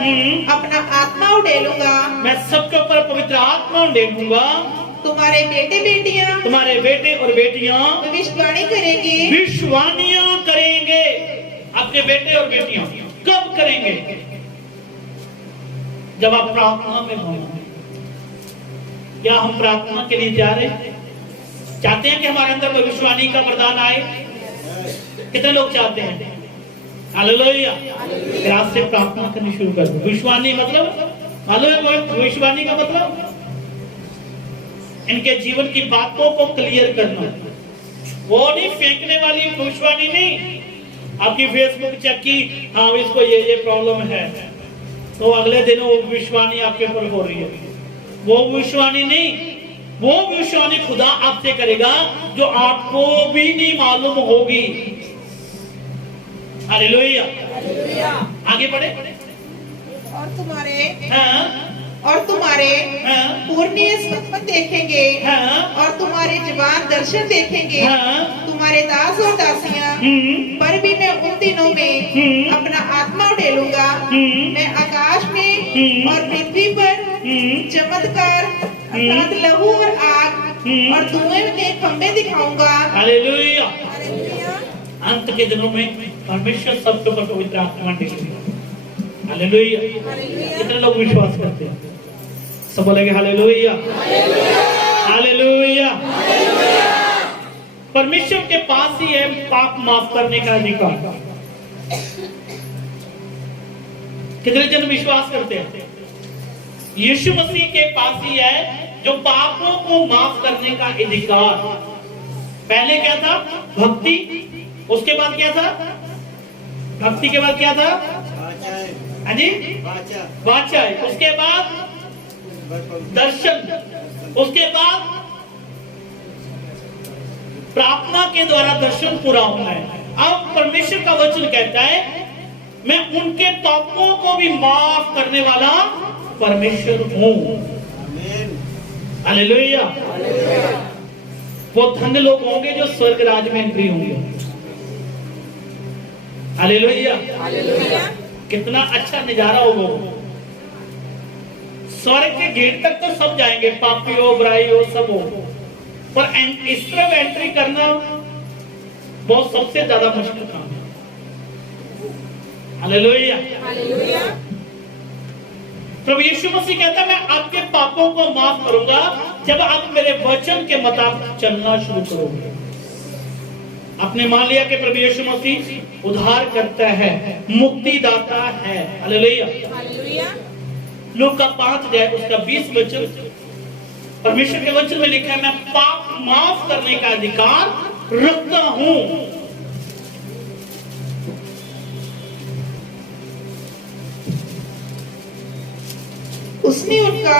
अपना आत्मा उड़ेलूंगा। मैं सबके ऊपर पवित्र आत्मा उड़ेलूंगा। तुम्हारे बेटे बेटियां, तुम्हारे बेटे और बेटियां भविष्यवाणी करेंगे। भविष्यवाणियां करेंगे। आपके बेटे और बेटियां कब करेंगे? जब आप प्रार्थना में होंगे। क्या हम प्रार्थना के लिए तैयार हैं? चाहते हैं कि हमारे अंदर भविष्यवाणी का वरदान आए? कितने लोग चाहते हैं? हालेलुया। आज से प्रार्थना करनी शुरू कर दो। भविष्यवाणी मतलब मालूम है? भविष्यवाणी का मतलब इनके जीवन की बातों को क्लियर करना। वो नहीं फेंकने वाली भविष्यवाणी नहीं। आपकी फेसबुक चेक की, हाँ इसको ये प्रॉब्लम है, तो अगले दिन वो भविष्यवाणी आपके ऊपर हो रही है। वो भविष्यवाणी नहीं। वो भविष्यवाणी खुदा आपसे करेगा जो आपको भी नहीं मालूम होगी। हालेलुया। आगे बढ़े। और तुम्हारे हाँ। पूर्णीय स्वप्न देखेंगे हाँ। और तुम्हारे जवान दर्शन देखेंगे। हाँ। तुम्हारे दास और दासियां पर भी मैं उन दिनों में अपना आत्मा उड़ेलूंगा। मैं आकाश में और पृथ्वी पर चमत्कार अर्थात लहू और आग और धुएं के खंभे दिखाऊंगा। हालेलुया। अंत के दिनों में परमेश्वर सबके ऊपर पवित्र आत्मा देगा। हालेलुया। कितने लोग विश्वास करते हैं? सब बोलेंगे हालेलुया। हालेलुया। परमेश्वर के पास ही है पाप माफ करने का अधिकार। कितने जन विश्वास करते हैं? यीशु मसीह के पास ही है जो पापों को माफ करने का अधिकार। पहले क्या था? भक्ति। उसके बाद क्या था? भक्ति के बाद क्या था? हाँ जी, वाचा। उसके बाद दर्शन। उसके बाद प्रार्थना के द्वारा दर्शन पूरा होना है। अब परमेश्वर का वचन कहता है मैं उनके पापों को भी माफ करने वाला परमेश्वर हूं। हालेलुया। वो धन्य लोग होंगे जो स्वर्ग राज में एंट्री होंगे। हालेलुया। कितना अच्छा नजारा होगा। स्वर्ग के गेट तक तो सब जाएंगे, पापी हो, बुराई हो, सब हो, पर इस तरफ एंट्री करना बहुत सबसे ज्यादा मुश्किल काम है। हालेलुया। प्रभु यीशु मसीह कहता है मैं आपके पापों को माफ करूंगा जब आप मेरे वचन के मुताबिक चलना शुरू करोगे। आपने मान लिया कि प्रभु यीशु मसीह उद्धार करता है, मुक्ति दाता है। हालेलुया। लूका 5 उसका 20 वचन, परमेश्वर के वचन में लिखा है मैं पाप माफ करने का अधिकार रखता हूं। उसने उनका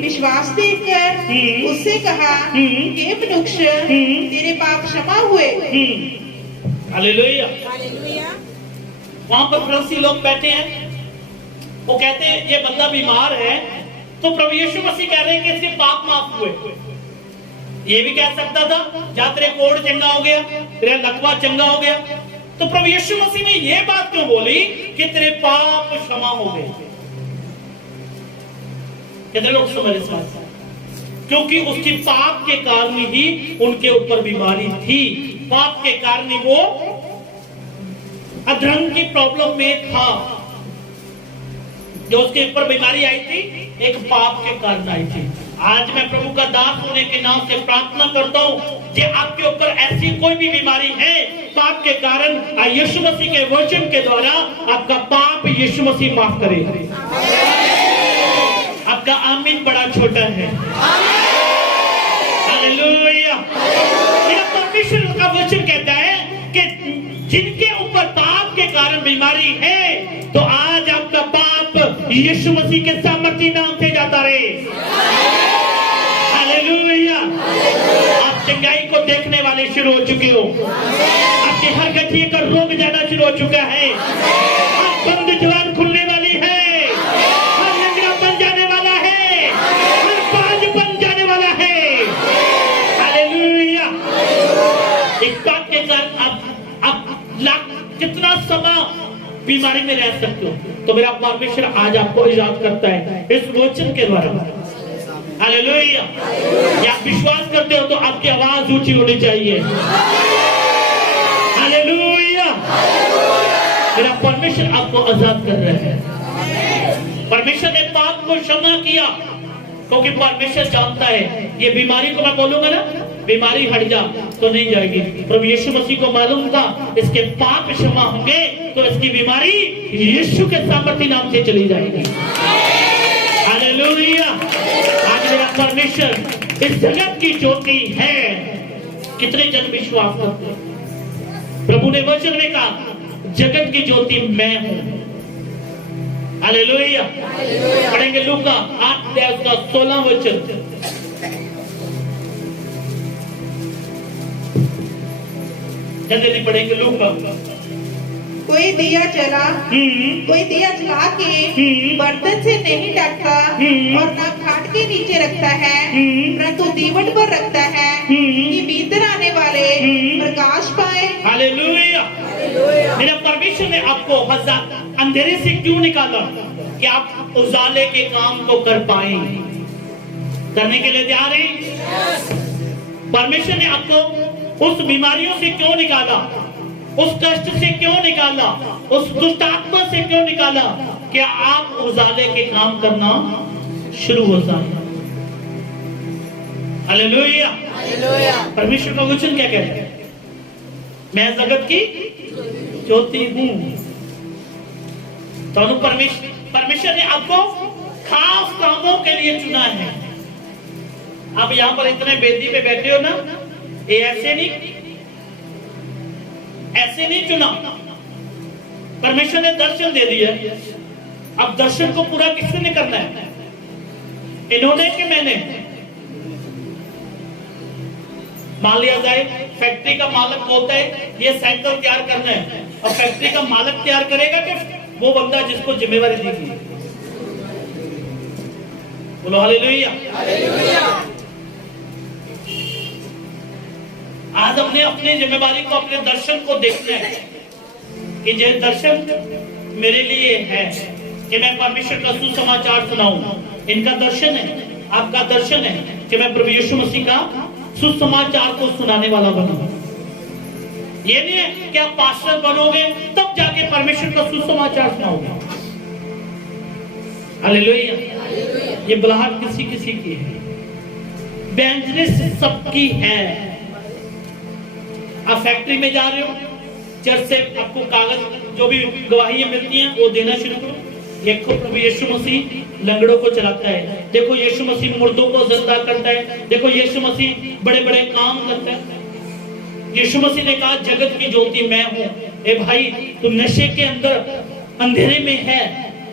विश्वास देखकर उससे कहा हे मनुष्य तेरे पाप क्षमा हुए। हालेलुया। वहां पर फरीसी लोग बैठे हैं, वो कहते हैं ये बंदा बीमार है, तो प्रभु यीशु मसीह कह रहे हैं कि इसके पाप माफ हुए। ये भी कह सकता था जा तेरे कोड़ चंगा हो गया, तेरा लकवा चंगा हो गया। तो प्रभु यीशु मसीह ने ये बात क्यों बोली कि तेरे पाप क्षमा हो गए? कितने लोग समझ इस बात? क्योंकि उसकी पाप के कारण ही उनके ऊपर बीमारी थी। पाप के कारण ही वो अधर्म की प्रॉब्लम में था। जो उसके ऊपर बीमारी आई थी एक पाप के कारण आई थी। आज मैं प्रभु का दास होने के नाम से प्रार्थना करता हूं कि आपके ऊपर ऐसी कोई भी बीमारी है पाप के कारण, यीशु मसीह के वचन के द्वारा आपका पाप यीशु मसीह माफ करे। आपका आमीन बड़ा छोटा है। हालेलुया। परमेश्वर का वचन कहता है कि जिनके ऊपर पाप के कारण बीमारी है तो आज आपका पाप यीशु मसीह के सामर्थ्य नाम से जाता रहे। हालेलुया। आप चंगाई को देखने वाले शुरू हो चुके हो। आपके हर गठिए का रोग जाना शुरू हो चुका है। आप बंद जवान खुलने वाली है। कितना समय बीमारी में रह सकते हो, तो मेरा परमेश्वर आज आपको इजाद करता है इस वचन के द्वारा। हालेलुया। आप विश्वास करते हो तो आपकी आवाज ऊंची होनी चाहिए। हालेलुया। मेरा परमेश्वर आपको आजाद कर रहा है। परमेश्वर ने पाप को क्षमा किया क्योंकि परमेश्वर जानता है ये बीमारी को मैं बोलूंगा ना बीमारी हट जा तो नहीं जाएगी। प्रभु यीशु मसीह को मालूम था इसके पाप क्षमा होंगे तो इसकी बीमारी यीशु के सामर्थ्य नाम से चली जाएगी। हालेलुया। आज मेरा परमेश्वर इस जगत की ज्योति है। कितने जन विश्वास करते हैं? प्रभु ने वचन में कहा जगत की ज्योति मैं हूं। हालेलुया। पढ़ेंगे लूका 8 उसका 16 वचन। जल्दी पढ़ेंगे लूका। कोई दिया जला, कोई दिया जला के बर्तन से नहीं ढकता और ना खाट के नीचे रखता है, परंतु दीवट पर रखता है कि भीतर आने वाले प्रकाश पाए। हालेलुया। मेरा परमेश्वर ने आपको अंधेरे से क्यों निकाला? कि आप उजाले के काम को कर पाए। करने के लिए तैयार हैं? परमेश्वर ने आपको उस बीमारियों से क्यों निकाला, उस कष्ट से क्यों निकाला, उस दुष्ट आत्मा से क्यों निकाला? कि आप उजाले के काम करना शुरू हो जाए। हालेलुया। परमेश्वर का वचन क्या कहता है? मैं जगत की ज्योति हूं। तो परमेश्वर ने आपको खास कामों के लिए चुना है। आप यहां पर इतने बेदी पे बैठे हो ना, ये ऐसे नहीं चुना। परमेश्वर ने दर्शन दे दिया। अब दर्शन को पूरा किसने करना है? इन्होंने कि मैंने? मान लिया जाए फैक्ट्री का मालिक बोलता है ये साइकिल तैयार करना है, और फैक्ट्री का मालिक तैयार करेगा कि वो बंदा जिसको जिम्मेवारी दी गई? बोलो हालेलुया। आज अपने अपने जिम्मेवारी को, अपने दर्शन को देखना है कि ये दर्शन मेरे लिए है कि मैं परमेश्वर का सुसमाचार सुनाऊं। इनका दर्शन है, आपका दर्शन है कि मैं प्रभु यीशु मसीह का सुसमाचार को सुनाने वाला बनूं। ये नहीं है कि आप पास्टर बनोगे तब जाके परमेश्वर का सुसमाचार सुनाओगे। हालेलुया। ये बुलाहट किसी किसी की है, बेंचनेस सबकी है। आप फैक्ट्री में जा रहे हो, चर्च से आपको कागज जो भी गवाहियां मिलती हैं वो देना शुरू करो। देखो प्रभु यीशु मसीह लंगड़ों को चलाता है, देखो यीशु मसीह मुर्दों को जिंदा करता है, देखो यीशु मसीह बड़े बड़े काम करता है। यीशु मसीह ने कहा जगत की ज्योति मैं हूं। ए भाई, तू नशे के अंदर अंधेरे में है,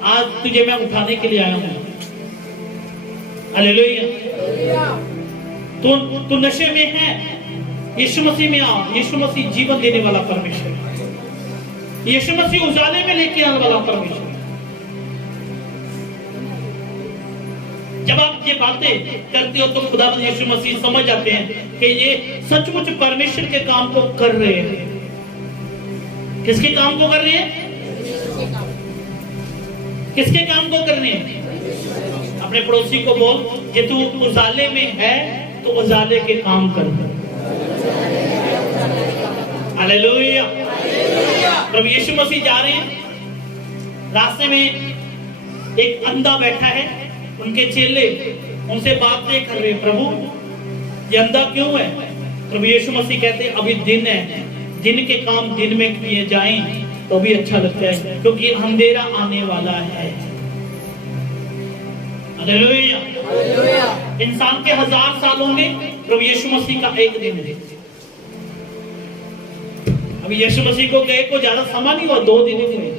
आज तुझे मैं उठाने के लिए आया हूं। हालेलुया। तू नशे में है, यीशु मसीह में आओ। यीशु मसीह जीवन देने वाला परमेश्वर, यीशु मसीह उजाले में लेके आने वाला परमेश्वर। जब आप ये बातें करते हो तो खुदा यीशु मसीह समझ जाते हैं कि ये सचमुच परमेश्वर के काम को कर रहे हैं। किसके काम को कर रहे हैं? किसके काम को कर रहे हैं? अपने पड़ोसी को बोल कि तू उजाले में है तो उजाले के काम कर। हालेलुया। प्रभु यीशु मसीह जा रहे हैं, रास्ते में एक अंधा बैठा है, उनके चेले उनसे बातें कर रहे हैं, प्रभु ये अंधा क्यों है? प्रभु यीशु मसीह कहते हैं अभी दिन है, दिन के काम दिन में किए जाएं तो भी अच्छा लगता है, क्योंकि अंधेरा आने वाला है। हालेलुया। इंसान के 1000 साल होंगे, प्रभु यीशु मसीह का एक दिन है। अभी यीशु मसीह को गए को ज्यादा समय नहीं हुआ, 2 दिन ही हुए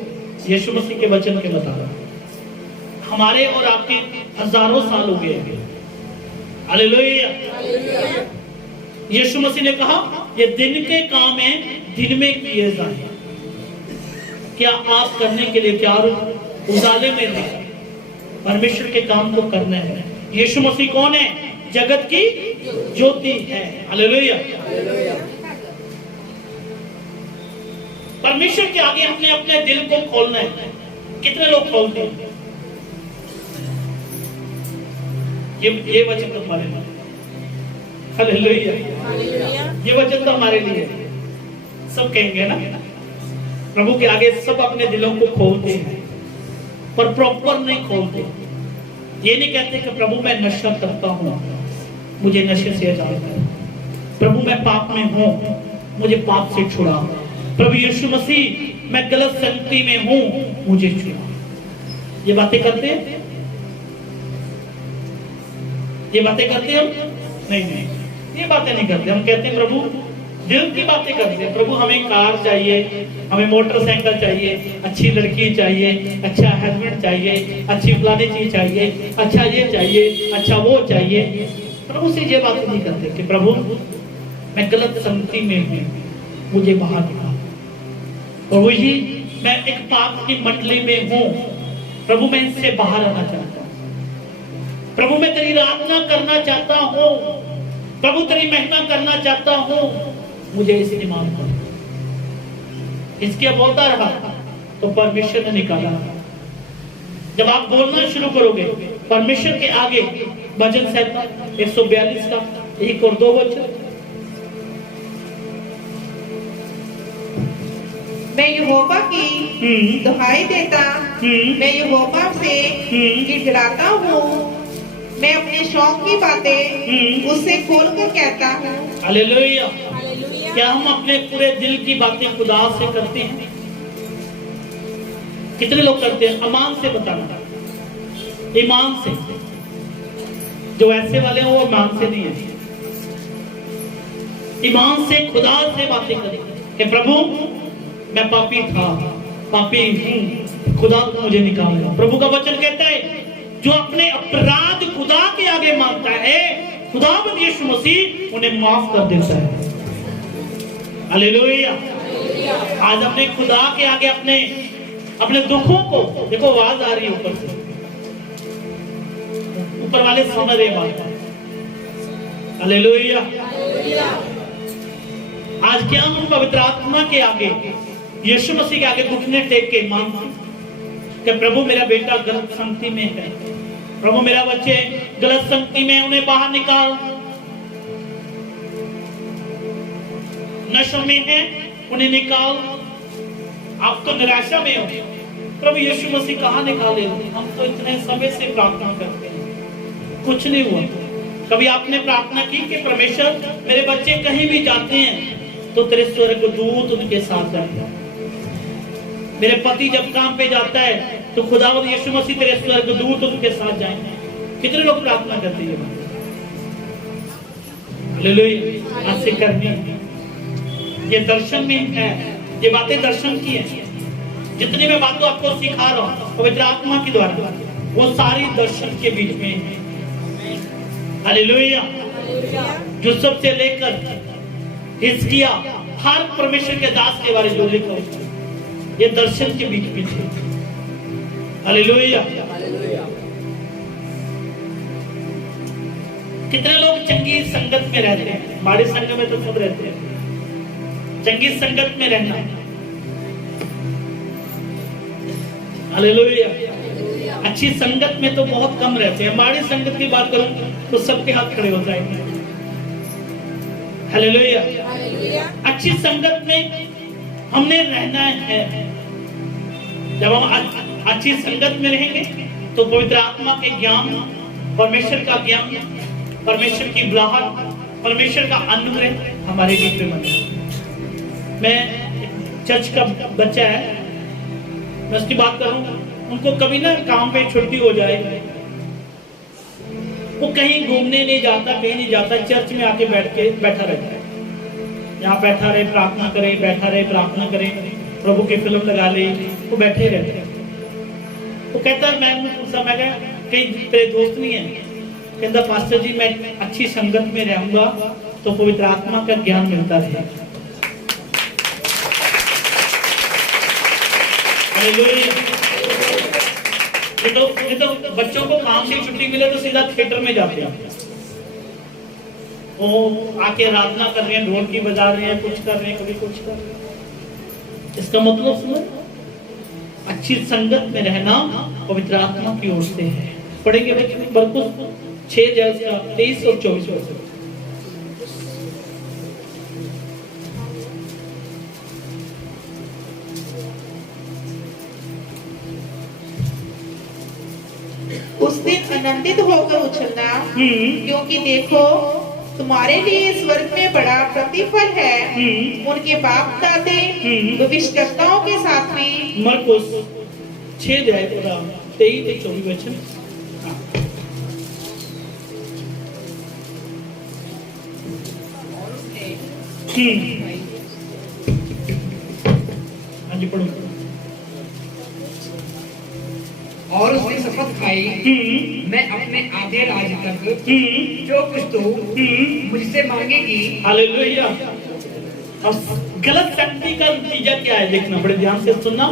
यीशु मसीह के वचन के मुताबिक। हमारे और आपके हजारों साल हो गए। हालेलुया। यीशु मसीह ने कहा ये दिन के काम है, दिन में किए जाए। क्या आप करने के लिए तैयार हो? उजाले में नहीं, परमेश्वर के काम को करना है। यीशु मसीह कौन है? जगत की ज्योति है। हालेलुया। परमेश्वर के आगे अपने अपने दिल को खोलना है। कितने लोग खोलते हैं? ये वचन तो हमारे लिए। हालेलुया। ये वचन तो हमारे लिए। सब कहेंगे ना, प्रभु के आगे सब अपने दिलों को खोलते हैं, पर प्रॉपर नहीं खोलते। ये नहीं कहते कि प्रभु मैं नशा करता हूं, मुझे नशे से आजाद कर। प्रभु मैं पाप में हूं, मुझे पाप से छुड़ा। प्रभु यीशु मसीह मैं गलत संगति में हूं, मुझे छुड़ा। ये बातें करते हैं? ये बातें करते हम? नहीं, ये बातें नहीं करते। हम कहते हैं प्रभु, दिल की बातें करते हैं। प्रभु हमें कार चाहिए, हमें मोटरसाइकिल चाहिए, अच्छी लड़की चाहिए, अच्छा हस्बैंड चाहिए, अच्छी फलानी चीज चाहिए, अच्छा ये चाहिए, अच्छा वो चाहिए। प्रभु से ये बातें नहीं करते कि प्रभु मैं गलत संगति में हूं, मुझे बाहर निकाल। और वही मैं एक पाप की मंडली में हूं, प्रभु मैं इससे बाहर आना चाहता हूं। प्रभु मैं तेरी आराधना करना चाहता हूं, प्रभु तेरी महिमा करना चाहता हूं, मुझे इससे माफ कर। इसके बोलता रहा तो परमेश्वर ने निकाला। जब आप बोलना शुरू करोगे परमेश्वर के आगे, भजन संहिता 142 का 1 और 2 वचन, मैं यहोवा की दुहाई देता, मैं यहोवा से गिड़गिड़ाता हूँ, मैं अपने शौक की बातें उससे खोलकर कहता हूँ। हालेलुया। क्या हम अपने पूरे दिल की बातें खुदा से करते हैं? कितने लोग करते हैं? अमान से बताना, ईमान से। जो ऐसे वाले हैं वो ईमान से नहीं है। ईमान से खुदा से बातें करें कि प्रभु मैं पापी था, पापी हूं, खुदा तू मुझे निकालेगा। प्रभु का वचन कहता है जो अपने अपराध खुदा के आगे मानता है, खुदा यीशु मसीह उन्हें माफ कर देता है। हालेलुया। आज अपने खुदा के आगे अपने दुखों को, देखो आवाज आ रही है ऊपर से, ऊपर वाले सुन रहे बात। हालेलुया। आज क्या हम पवित्र आत्मा के आगे, यीशु मसीह के आगे घुटने टेक के मांगते कि प्रभु मेरा बेटा गलत संगति में है, प्रभु मेरा बच्चे गलत संगति में, उन्हें बाहर निकाल। नशे में है उन्हें निकाल। आप तो निराशा में हो, प्रभु यीशु मसीह कहाँ निकाले? हम तो इतने समय से प्रार्थना करते हैं, कुछ नहीं हुआ। कभी आपने प्रार्थना की कि परमेश्वर मेरे बच्चे कहीं भी जाते हैं तो तेरे स्वर्गदूत उनके साथ जाएगा। मेरे पति जब काम पे जाता है तो खुदावंद यीशु मसीह तेरे स्वर्गदूत उनके साथ जाएंगे। कितने लोग प्रार्थना करते हैं? हालेलुया। आज से करनी ये दर्शन में है, ये बातें दर्शन की है। जितनी मैं बातों आपको सिखा रहा हूँ पवित्र आत्मा के द्वारा, वो सारी दर्शन के बीच में है। हालेलुया। जो सबसे लेकर हिजकिया हर परमेश्वर के दास के बारे में जो लिखा है, ये दर्शन के बीच में है। हालेलुया। कितने लोग चंगी संगत में रहते हैं? हमारे संघ में तो सब रहते हैं। चंगी संगत में रहना, हालेलुया। अच्छी संगत में तो बहुत कम रहते हैं। हमारी संगत की बात करूं तो सबके हाथ खड़े हो जाएंगे। हालेलुया। अच्छी संगत में हमने रहना है। जब हम अच्छी संगत में रहेंगे तो पवित्र आत्मा के ज्ञान, परमेश्वर का ज्ञान, परमेश्वर की बुलाहट, परमेश्वर का अनुग्रह हमारे बीच में बने। मैं चर्च का बच्चा है, मैं उसकी बात करूं, उनको कभी ना काम पे छुट्टी हो जाए, वो कहीं घूमने नहीं जाता, कहीं नहीं जाता, चर्च में आके बैठा रहता है। यहाँ बैठा रहे प्रार्थना करे, बैठा रहे प्रार्थना करे, प्रभु की फिल्म लगा ले, वो बैठे रहते हैं। वो कहता है, मैं पूछा, मैं कहीं तेरे दोस्त नहीं है? कहता पास्टर जी मैं अच्छी संगत में रहूंगा तो पवित्र आत्मा का ज्ञान मिलता रहेगा। ये तो बच्चों को काम से छुट्टी मिले तो सीधा थिएटर में जाते हैं, वो आके आराधना कर रहे हैं, ढोलकी बजा रहे हैं, कुछ कर रहे हैं, कभी कुछ कर रहे हैं। इसका मतलब सुनो, अच्छी संगत में रहना पवित्र आत्मा की ओर से है। पढ़ेंगे बच्चे मरकुस 6 जैसा 23 और 24। उस दिन आनंदित होकर उछलना, क्योंकि देखो तुम्हारे लिए स्वर्ग में बड़ा प्रतिफल है। उनके बाप दादे भविष्यवक्ताओं के साथ में। मरकुस 6 जैसा 23 और 24 वचन। हाँ जी पढ़ो। और उसने शपथ खाई, मैं अपने आधे राज तक जो कुछ तो मुझसे मांगेगी। हालेलुया। अब गलत संगति का नतीजा क्या है? देखना, बड़े ध्यान से सुनना।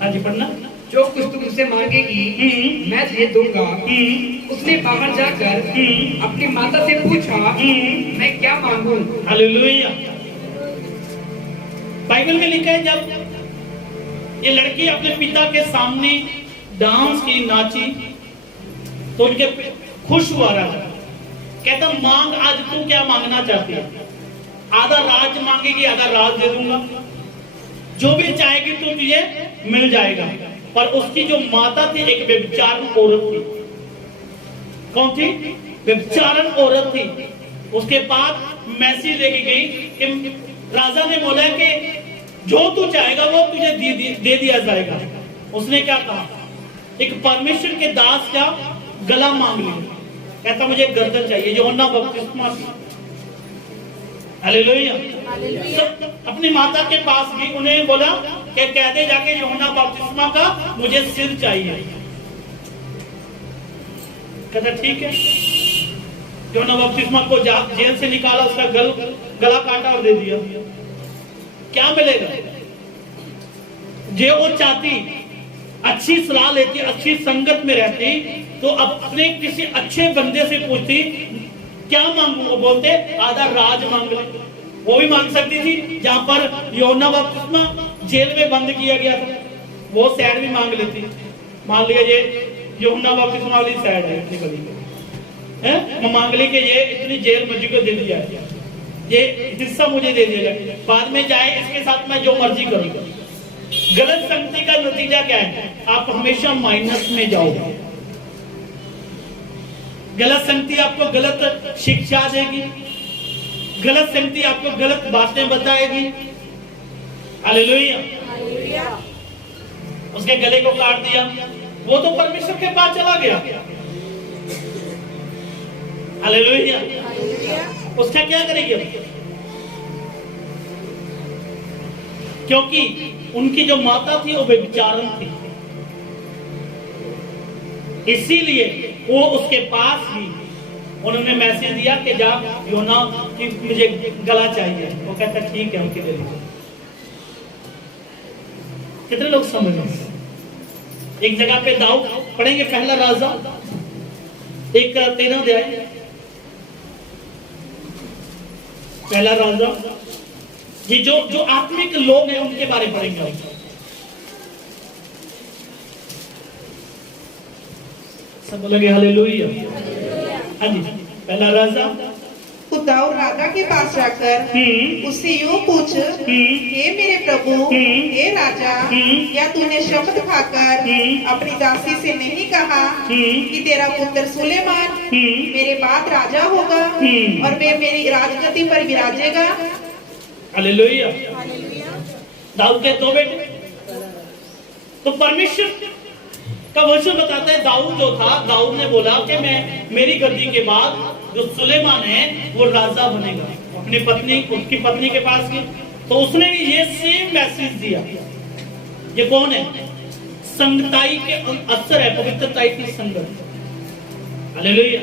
हाँ जी, पढ़ना। जो कुछ तुम मुझसे मांगेगी मैं तुझे दूंगा। उसने बाहर जाकर अपनी माता से पूछा, मैं क्या मांगूं? हालेलुया। बाइबल में लिखा है, जब ये लड़की अपने पिता के सामने डांस की, नाची, तो उनके खुश हुआ राजा। कहता, मांग, आज तू क्या मांगना चाहती है? आधा राज मांगेगी, आधा राज दे दूंगा, जो भी चाहेगी तो तुझे मिल जाएगा। पर उसकी जो माता थी, एक व्यभिचारन औरत थी। कौन थी? व्यभिचारन औरत थी। उसके बाद मैसेज देगी गई कि राजा ने बोला कि जो तू चाहेगा वो तुझे दे दिया जाएगा। उसने क्या कहा? एक परमेश्वर के दास का गला मांग लिया। कहता, मुझे गर्दन चाहिए। यूहन्ना बपतिस्मा, हालेलुया। अपनी माता के पास भी उन्हें बोला कि कह दे जाके यूहन्ना बपतिस्मा का मुझे सिर चाहिए। कहता, ठीक है। यूहन्ना बपतिस्मा को जेल से निकाला, उसका गला काटा और दे दिया। क्या मिलेगा? जे वो चाहती, अच्छी सलाह लेती, अच्छी संगत में रहती, तो अपने किसी अच्छे बंदे से पूछती, क्या मांगू? वो बोलते, आधा राज मांग ले। वो भी मांग सकती थी। जहां पर यूहन्ना बपतिस्मा जेल में बंद किया गया था, वो सैड भी मांग लेती। मान लिया ये यूहन्ना बपतिस्मा वाली सैड है, निकली है, मांग ली कि ये इतनी जेल मुझे को दे दिया, ये हिस्सा मुझे दे दिया, बाद में जाए इसके साथ मैं जो मर्जी करूंगा। गलत संगति का नतीजा क्या है? आप हमेशा माइनस में जाओगे। गलत संगति आपको गलत शिक्षा देगी, गलत संगति आपको गलत बातें बताएगी। हालेलुया। उसके गले को काट दिया, वो तो परमेश्वर के पास चला गया। हालेलुया। उसका क्या करेगी? क्योंकि उनकी जो माता थी वो व्यभिचारन थी, इसीलिए वो उसके पास ही उन्होंने मैसेज दिया कि जा यूहन्ना कि मुझे गला चाहिए। वो कहता, ठीक है, उनके लिए। कितने लोग समझ रहे? एक जगह पे दाऊद, पढ़ेंगे पहला राजा 1:13 अध्याय, पहला राजा। ये जो आत्मिक लोग हैं उनके बारे में पढ़ेंगे। सब बोलेंगे हालेलुया। हाँ जी, पहला राजा। दाऊद राजा के पास जाकर उससे यूं पूछ, हे मेरे प्रभु, हे राजा, क्या तूने शपथ खाकर अपनी दासी से नहीं कहा कि तेरा पुत्र सुलेमान मेरे बाद राजा होगा और वे मेरी राजगद्दी पर विराजेगा? हालेलुया। दाऊद के 2 बेटे। तो परमेश्वर का वचन बताता है, दाऊद जो था, दाऊद ने बोला कि मैं मेरी गद्दी के बाद जो सुलेमान है वो राजा बनेगा। अपनी पत्नी, उसकी पत्नी के पास की, तो उसने भी ये सेम मैसेज दिया। ये कौन है? संगताई के असर है, पवित्रताई की संगत। हालेलुया।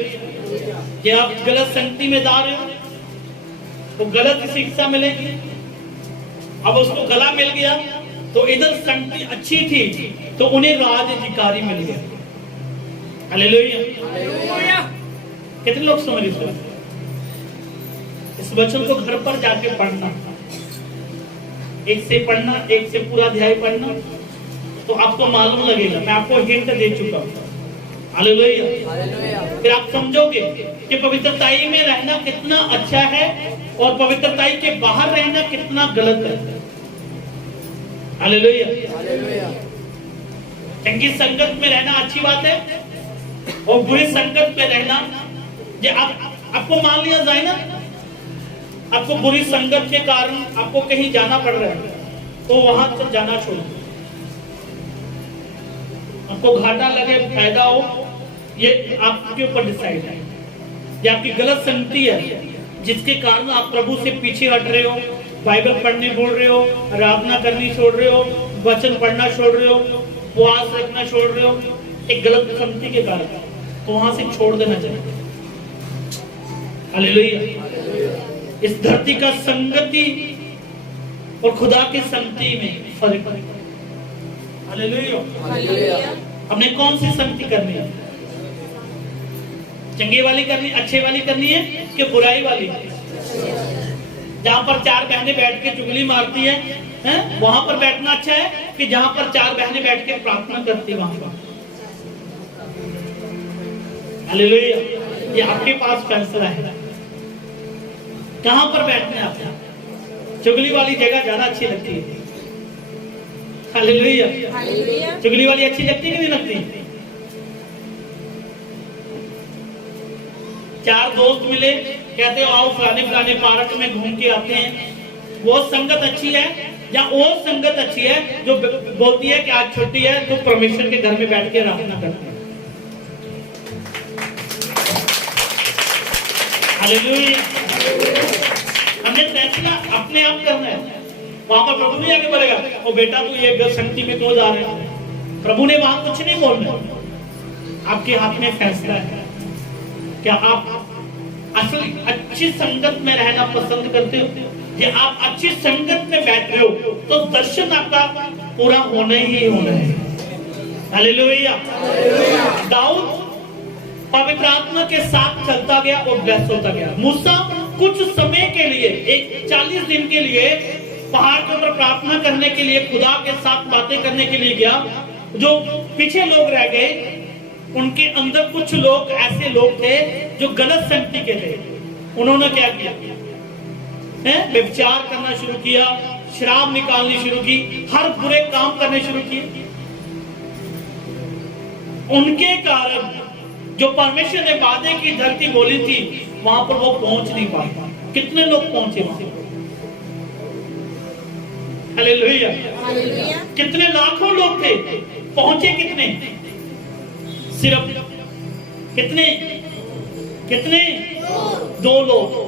कि आप गलत संगति में जा रहे हो तो गलत शिक्षा मिलेगी। अब उसको गला मिल गया तो इधर संगति अच्छी थी तो उन्हें राज अधिकारी मिल गया। हालेलुया। कितने लोग समझ रहे? इस वचन को घर पर जाके पढ़ना, एक से पढ़ना, एक से पूरा अध्याय पढ़ना, तो आपको मालूम लगेगा। मैं आपको हिंट दे चुका हूं। हालेलुया। फिर आप समझोगे कि पवित्रताई में रहना कितना अच्छा है और पवित्रताई के बाहर रहना कितना गलत है। हालेलुया। चंगी संगत में रहना अच्छी बात है और बुरी संगत में रहना, ये आपको मान लिया जाए ना, आपको बुरी संगत के कारण आपको कहीं जाना पड़ रहा है तो वहां तक जाना छोड़ो। आपको घाटा लगे फायदा हो, ये आपके ऊपर डिसाइड है। ये आपकी गलत संगति है जिसके कारण आप प्रभु से पीछे हट रहे हो, बाइबल पढ़ने बोल रहे हो, आराधना करनी छोड़ रहे हो, वचन पढ़ना छोड़ रहे हो, उपवास रखना छोड़ रहे हो, एक गलत संगति के कारण, तो वहां से छोड़ देना चाहिए। हालेलुया। इस धरती का संगति और खुदा की संगति में फर्क है। हालेलुया। हमने कौन सी संगति करनी है? चंगे वाली करनी, अच्छे वाली करनी है कि बुराई वाली? जहां पर चार बहनें बैठ के चुगली मारती हैं, वहां पर बैठना अच्छा है कि जहां पर चार बहनें बैठ के प्रार्थना करती है वहां पर? हालेलुया। ये आपके पास फैसला है, कहां पर बैठना है आपको। चुगली वाली जगह ज्यादा अच्छी लगती है। हालेलुया। चुगली वाली अच्छी लगती है कि नहीं लगती? चार दोस्त मिले, कहते हो आओ फलाने पार्क में घूम के आते हैं, वो संगत अच्छी है या वो संगत अच्छी है जो बोलती है कि आज छुट्टी है तो परमेश्वर के घर में बैठ के प्रार्थना करते हैं? हालेलुया। हमने फैसला अपने आप करना है। वहां पर प्रभु नहीं आगे बोलेगा ओ बेटा तू ये संगति में क्यों जा रहे हो? प्रभु ने वहां कुछ नहीं बोलना, आपके हाथ में फैसला है। क्या आप असली अच्छी संगत में रहना पसंद करते हो? कि आप अच्छी संगत में बैठ रहे हो तो दर्शन आपका पूरा होना ही होना है। हालेलुया। दाऊद पवित्र आत्मा के साथ चलता गया और ब्लेस होता गया। मूसा कुछ समय के लिए, एक 40 दिन के लिए पहाड़ के ऊपर प्रार्थना करने के लिए, खुदा के साथ बातें करने के लिए गया। जो पीछे लोग रह गए, उनके अंदर कुछ लोग ऐसे लोग थे जो गलत संगति के थे। उन्होंने क्या किया? व्यभिचार करना शुरू किया, शराब निकालनी शुरू की, हर बुरे काम करने शुरू किए। उनके कारण जो परमेश्वर ने वादे की धरती बोली थी वहां पर वो पहुंच नहीं पाए। कितने लोग पहुंचे वहां? हालेलुया। कितने लाखों लोग थे, पहुंचे कितने? सिर्फ कितने 2 लोग।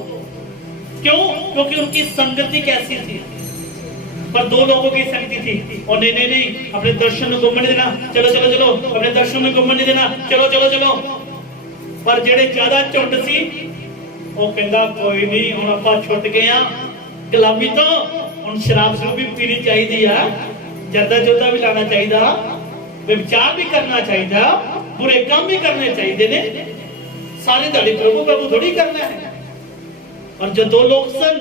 क्यों? क्योंकि उनकी संगति कैसी थी? पर 2 लोगों की संगति थी। और नहीं अपने दर्शन में घूमने देना, चलो अपने दर्शन में घूमने देना, चलो। पर जेड़े ज्यादा झुंड सी वो कहंदा कोई नहीं, हुण आपां छुट गए आ गुलामी तो, हुण शराब भी पीनी चाहिए, जर्दा जोदा भी लाना चाहिए, व्यभिचार भी करना चाहिए, बुरे काम भी करने चाहिए ने, सारे धड़ी प्रभु थोड़ी करना है। और जो 2 लोग सन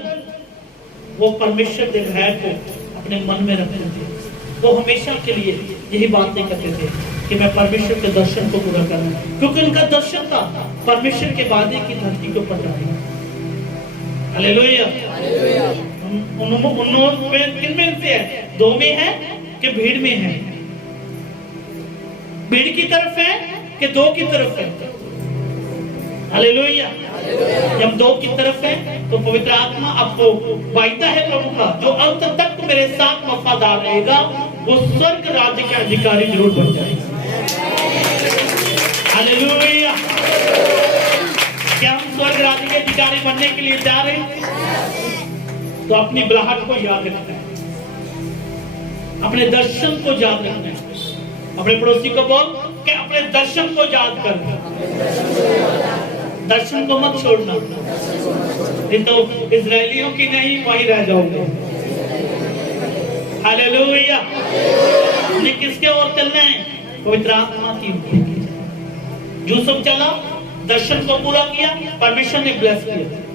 वो परमेश्वर के भय को अपने मन में रखते थे, वो हमेशा के लिए यही बातें करते थे कि मैं परमेश्वर के दर्शन को पूरा करना, क्योंकि उनका दर्शन था परमेश्वर के वादे की धरती के ऊपर जाने। हालेलुया। उनमें किन में से है? 2 में है कि भीड़ में है? भीड़ की तरफ है कि 2 की तरफ है? हालेलुया। जब 2 की तरफ है तो पवित्र आत्मा आपको वायदा है प्रभु का, जो अंत तक मेरे साथ वफादार रहेगा वो स्वर्ग राज्य के अधिकारी जरूर बन जाएगा। हालेलुया। क्या हम स्वर्ग राज्य के अधिकारी बनने के लिए जा रहे हैं? तो अपनी बुलाहट को याद रखना है, अपने दर्शन को याद रखना है। अपने पड़ोसी को बोल कि अपने दर्शन को याद कर, दर्शन को मत छोड़ना, नहीं तो इजरायलियों की नहीं वहीं रह जाओगे। हालेलुया। हमने किसके ओर चलना है? पवित्र आत्मा की ओर। यूसुफ चला, दर्शन को पूरा किया, परमेश्वर ने ब्लेस किया।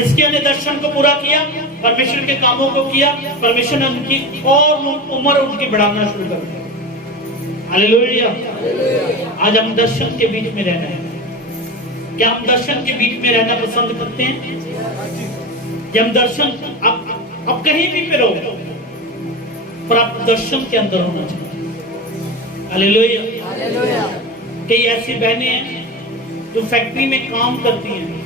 इसके ने दर्शन को पूरा किया, परमेश्वर के कामों को किया, परमेश्वर ने उनकी और उम्र उनकी बढ़ाना शुरू कर दिया। हालेलुया। आज हम दर्शन के बीच में रहना है। क्या हम दर्शन के बीच में रहना पसंद करते हैं? जब हम दर्शन आप कहीं भी पे रहो पर आप दर्शन के अंदर होना चाहिए। हालेलुया। कई ऐसी बहनें हैं जो फैक्ट्री में काम करती हैं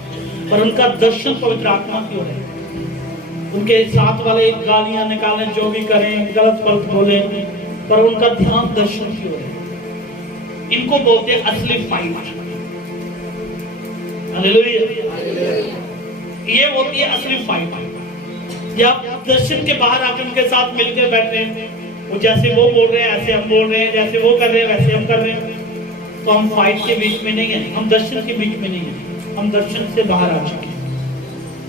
पर उनका दर्शन पवित्र आत्मा की ओर है। उनके साथ वाले गालियां निकालें, जो भी करें, गलत पलट बोले, पर उनका ध्यान दर्शन की ओर है। इनको बोलते हैं असली फाइट। हालेलुया। ये होती है असली फाइट। जब दर्शन के बाहर आकर उनके साथ मिलकर बैठ रहे हैं, वो जैसे वो बोल रहे हैं ऐसे हम बोल रहे हैं, जैसे वो कर रहे हैं वैसे हम कर रहे हैं, तो हम फाइट के बीच में नहीं है, हम दर्शन के बीच में नहीं है, हम दर्शन से बाहर आ चुके हैं।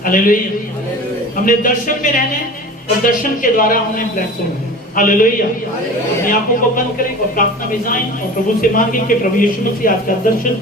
हालेलुया। हमने दर्शन में रहना है और दर्शन के द्वारा हमने ब्लेस होना है। हालेलुया। अपनी आंखों को बंद करें और प्रार्थना में जाएं और प्रभु से मांगें कि प्रभु यीशु मसीह आज का दर्शन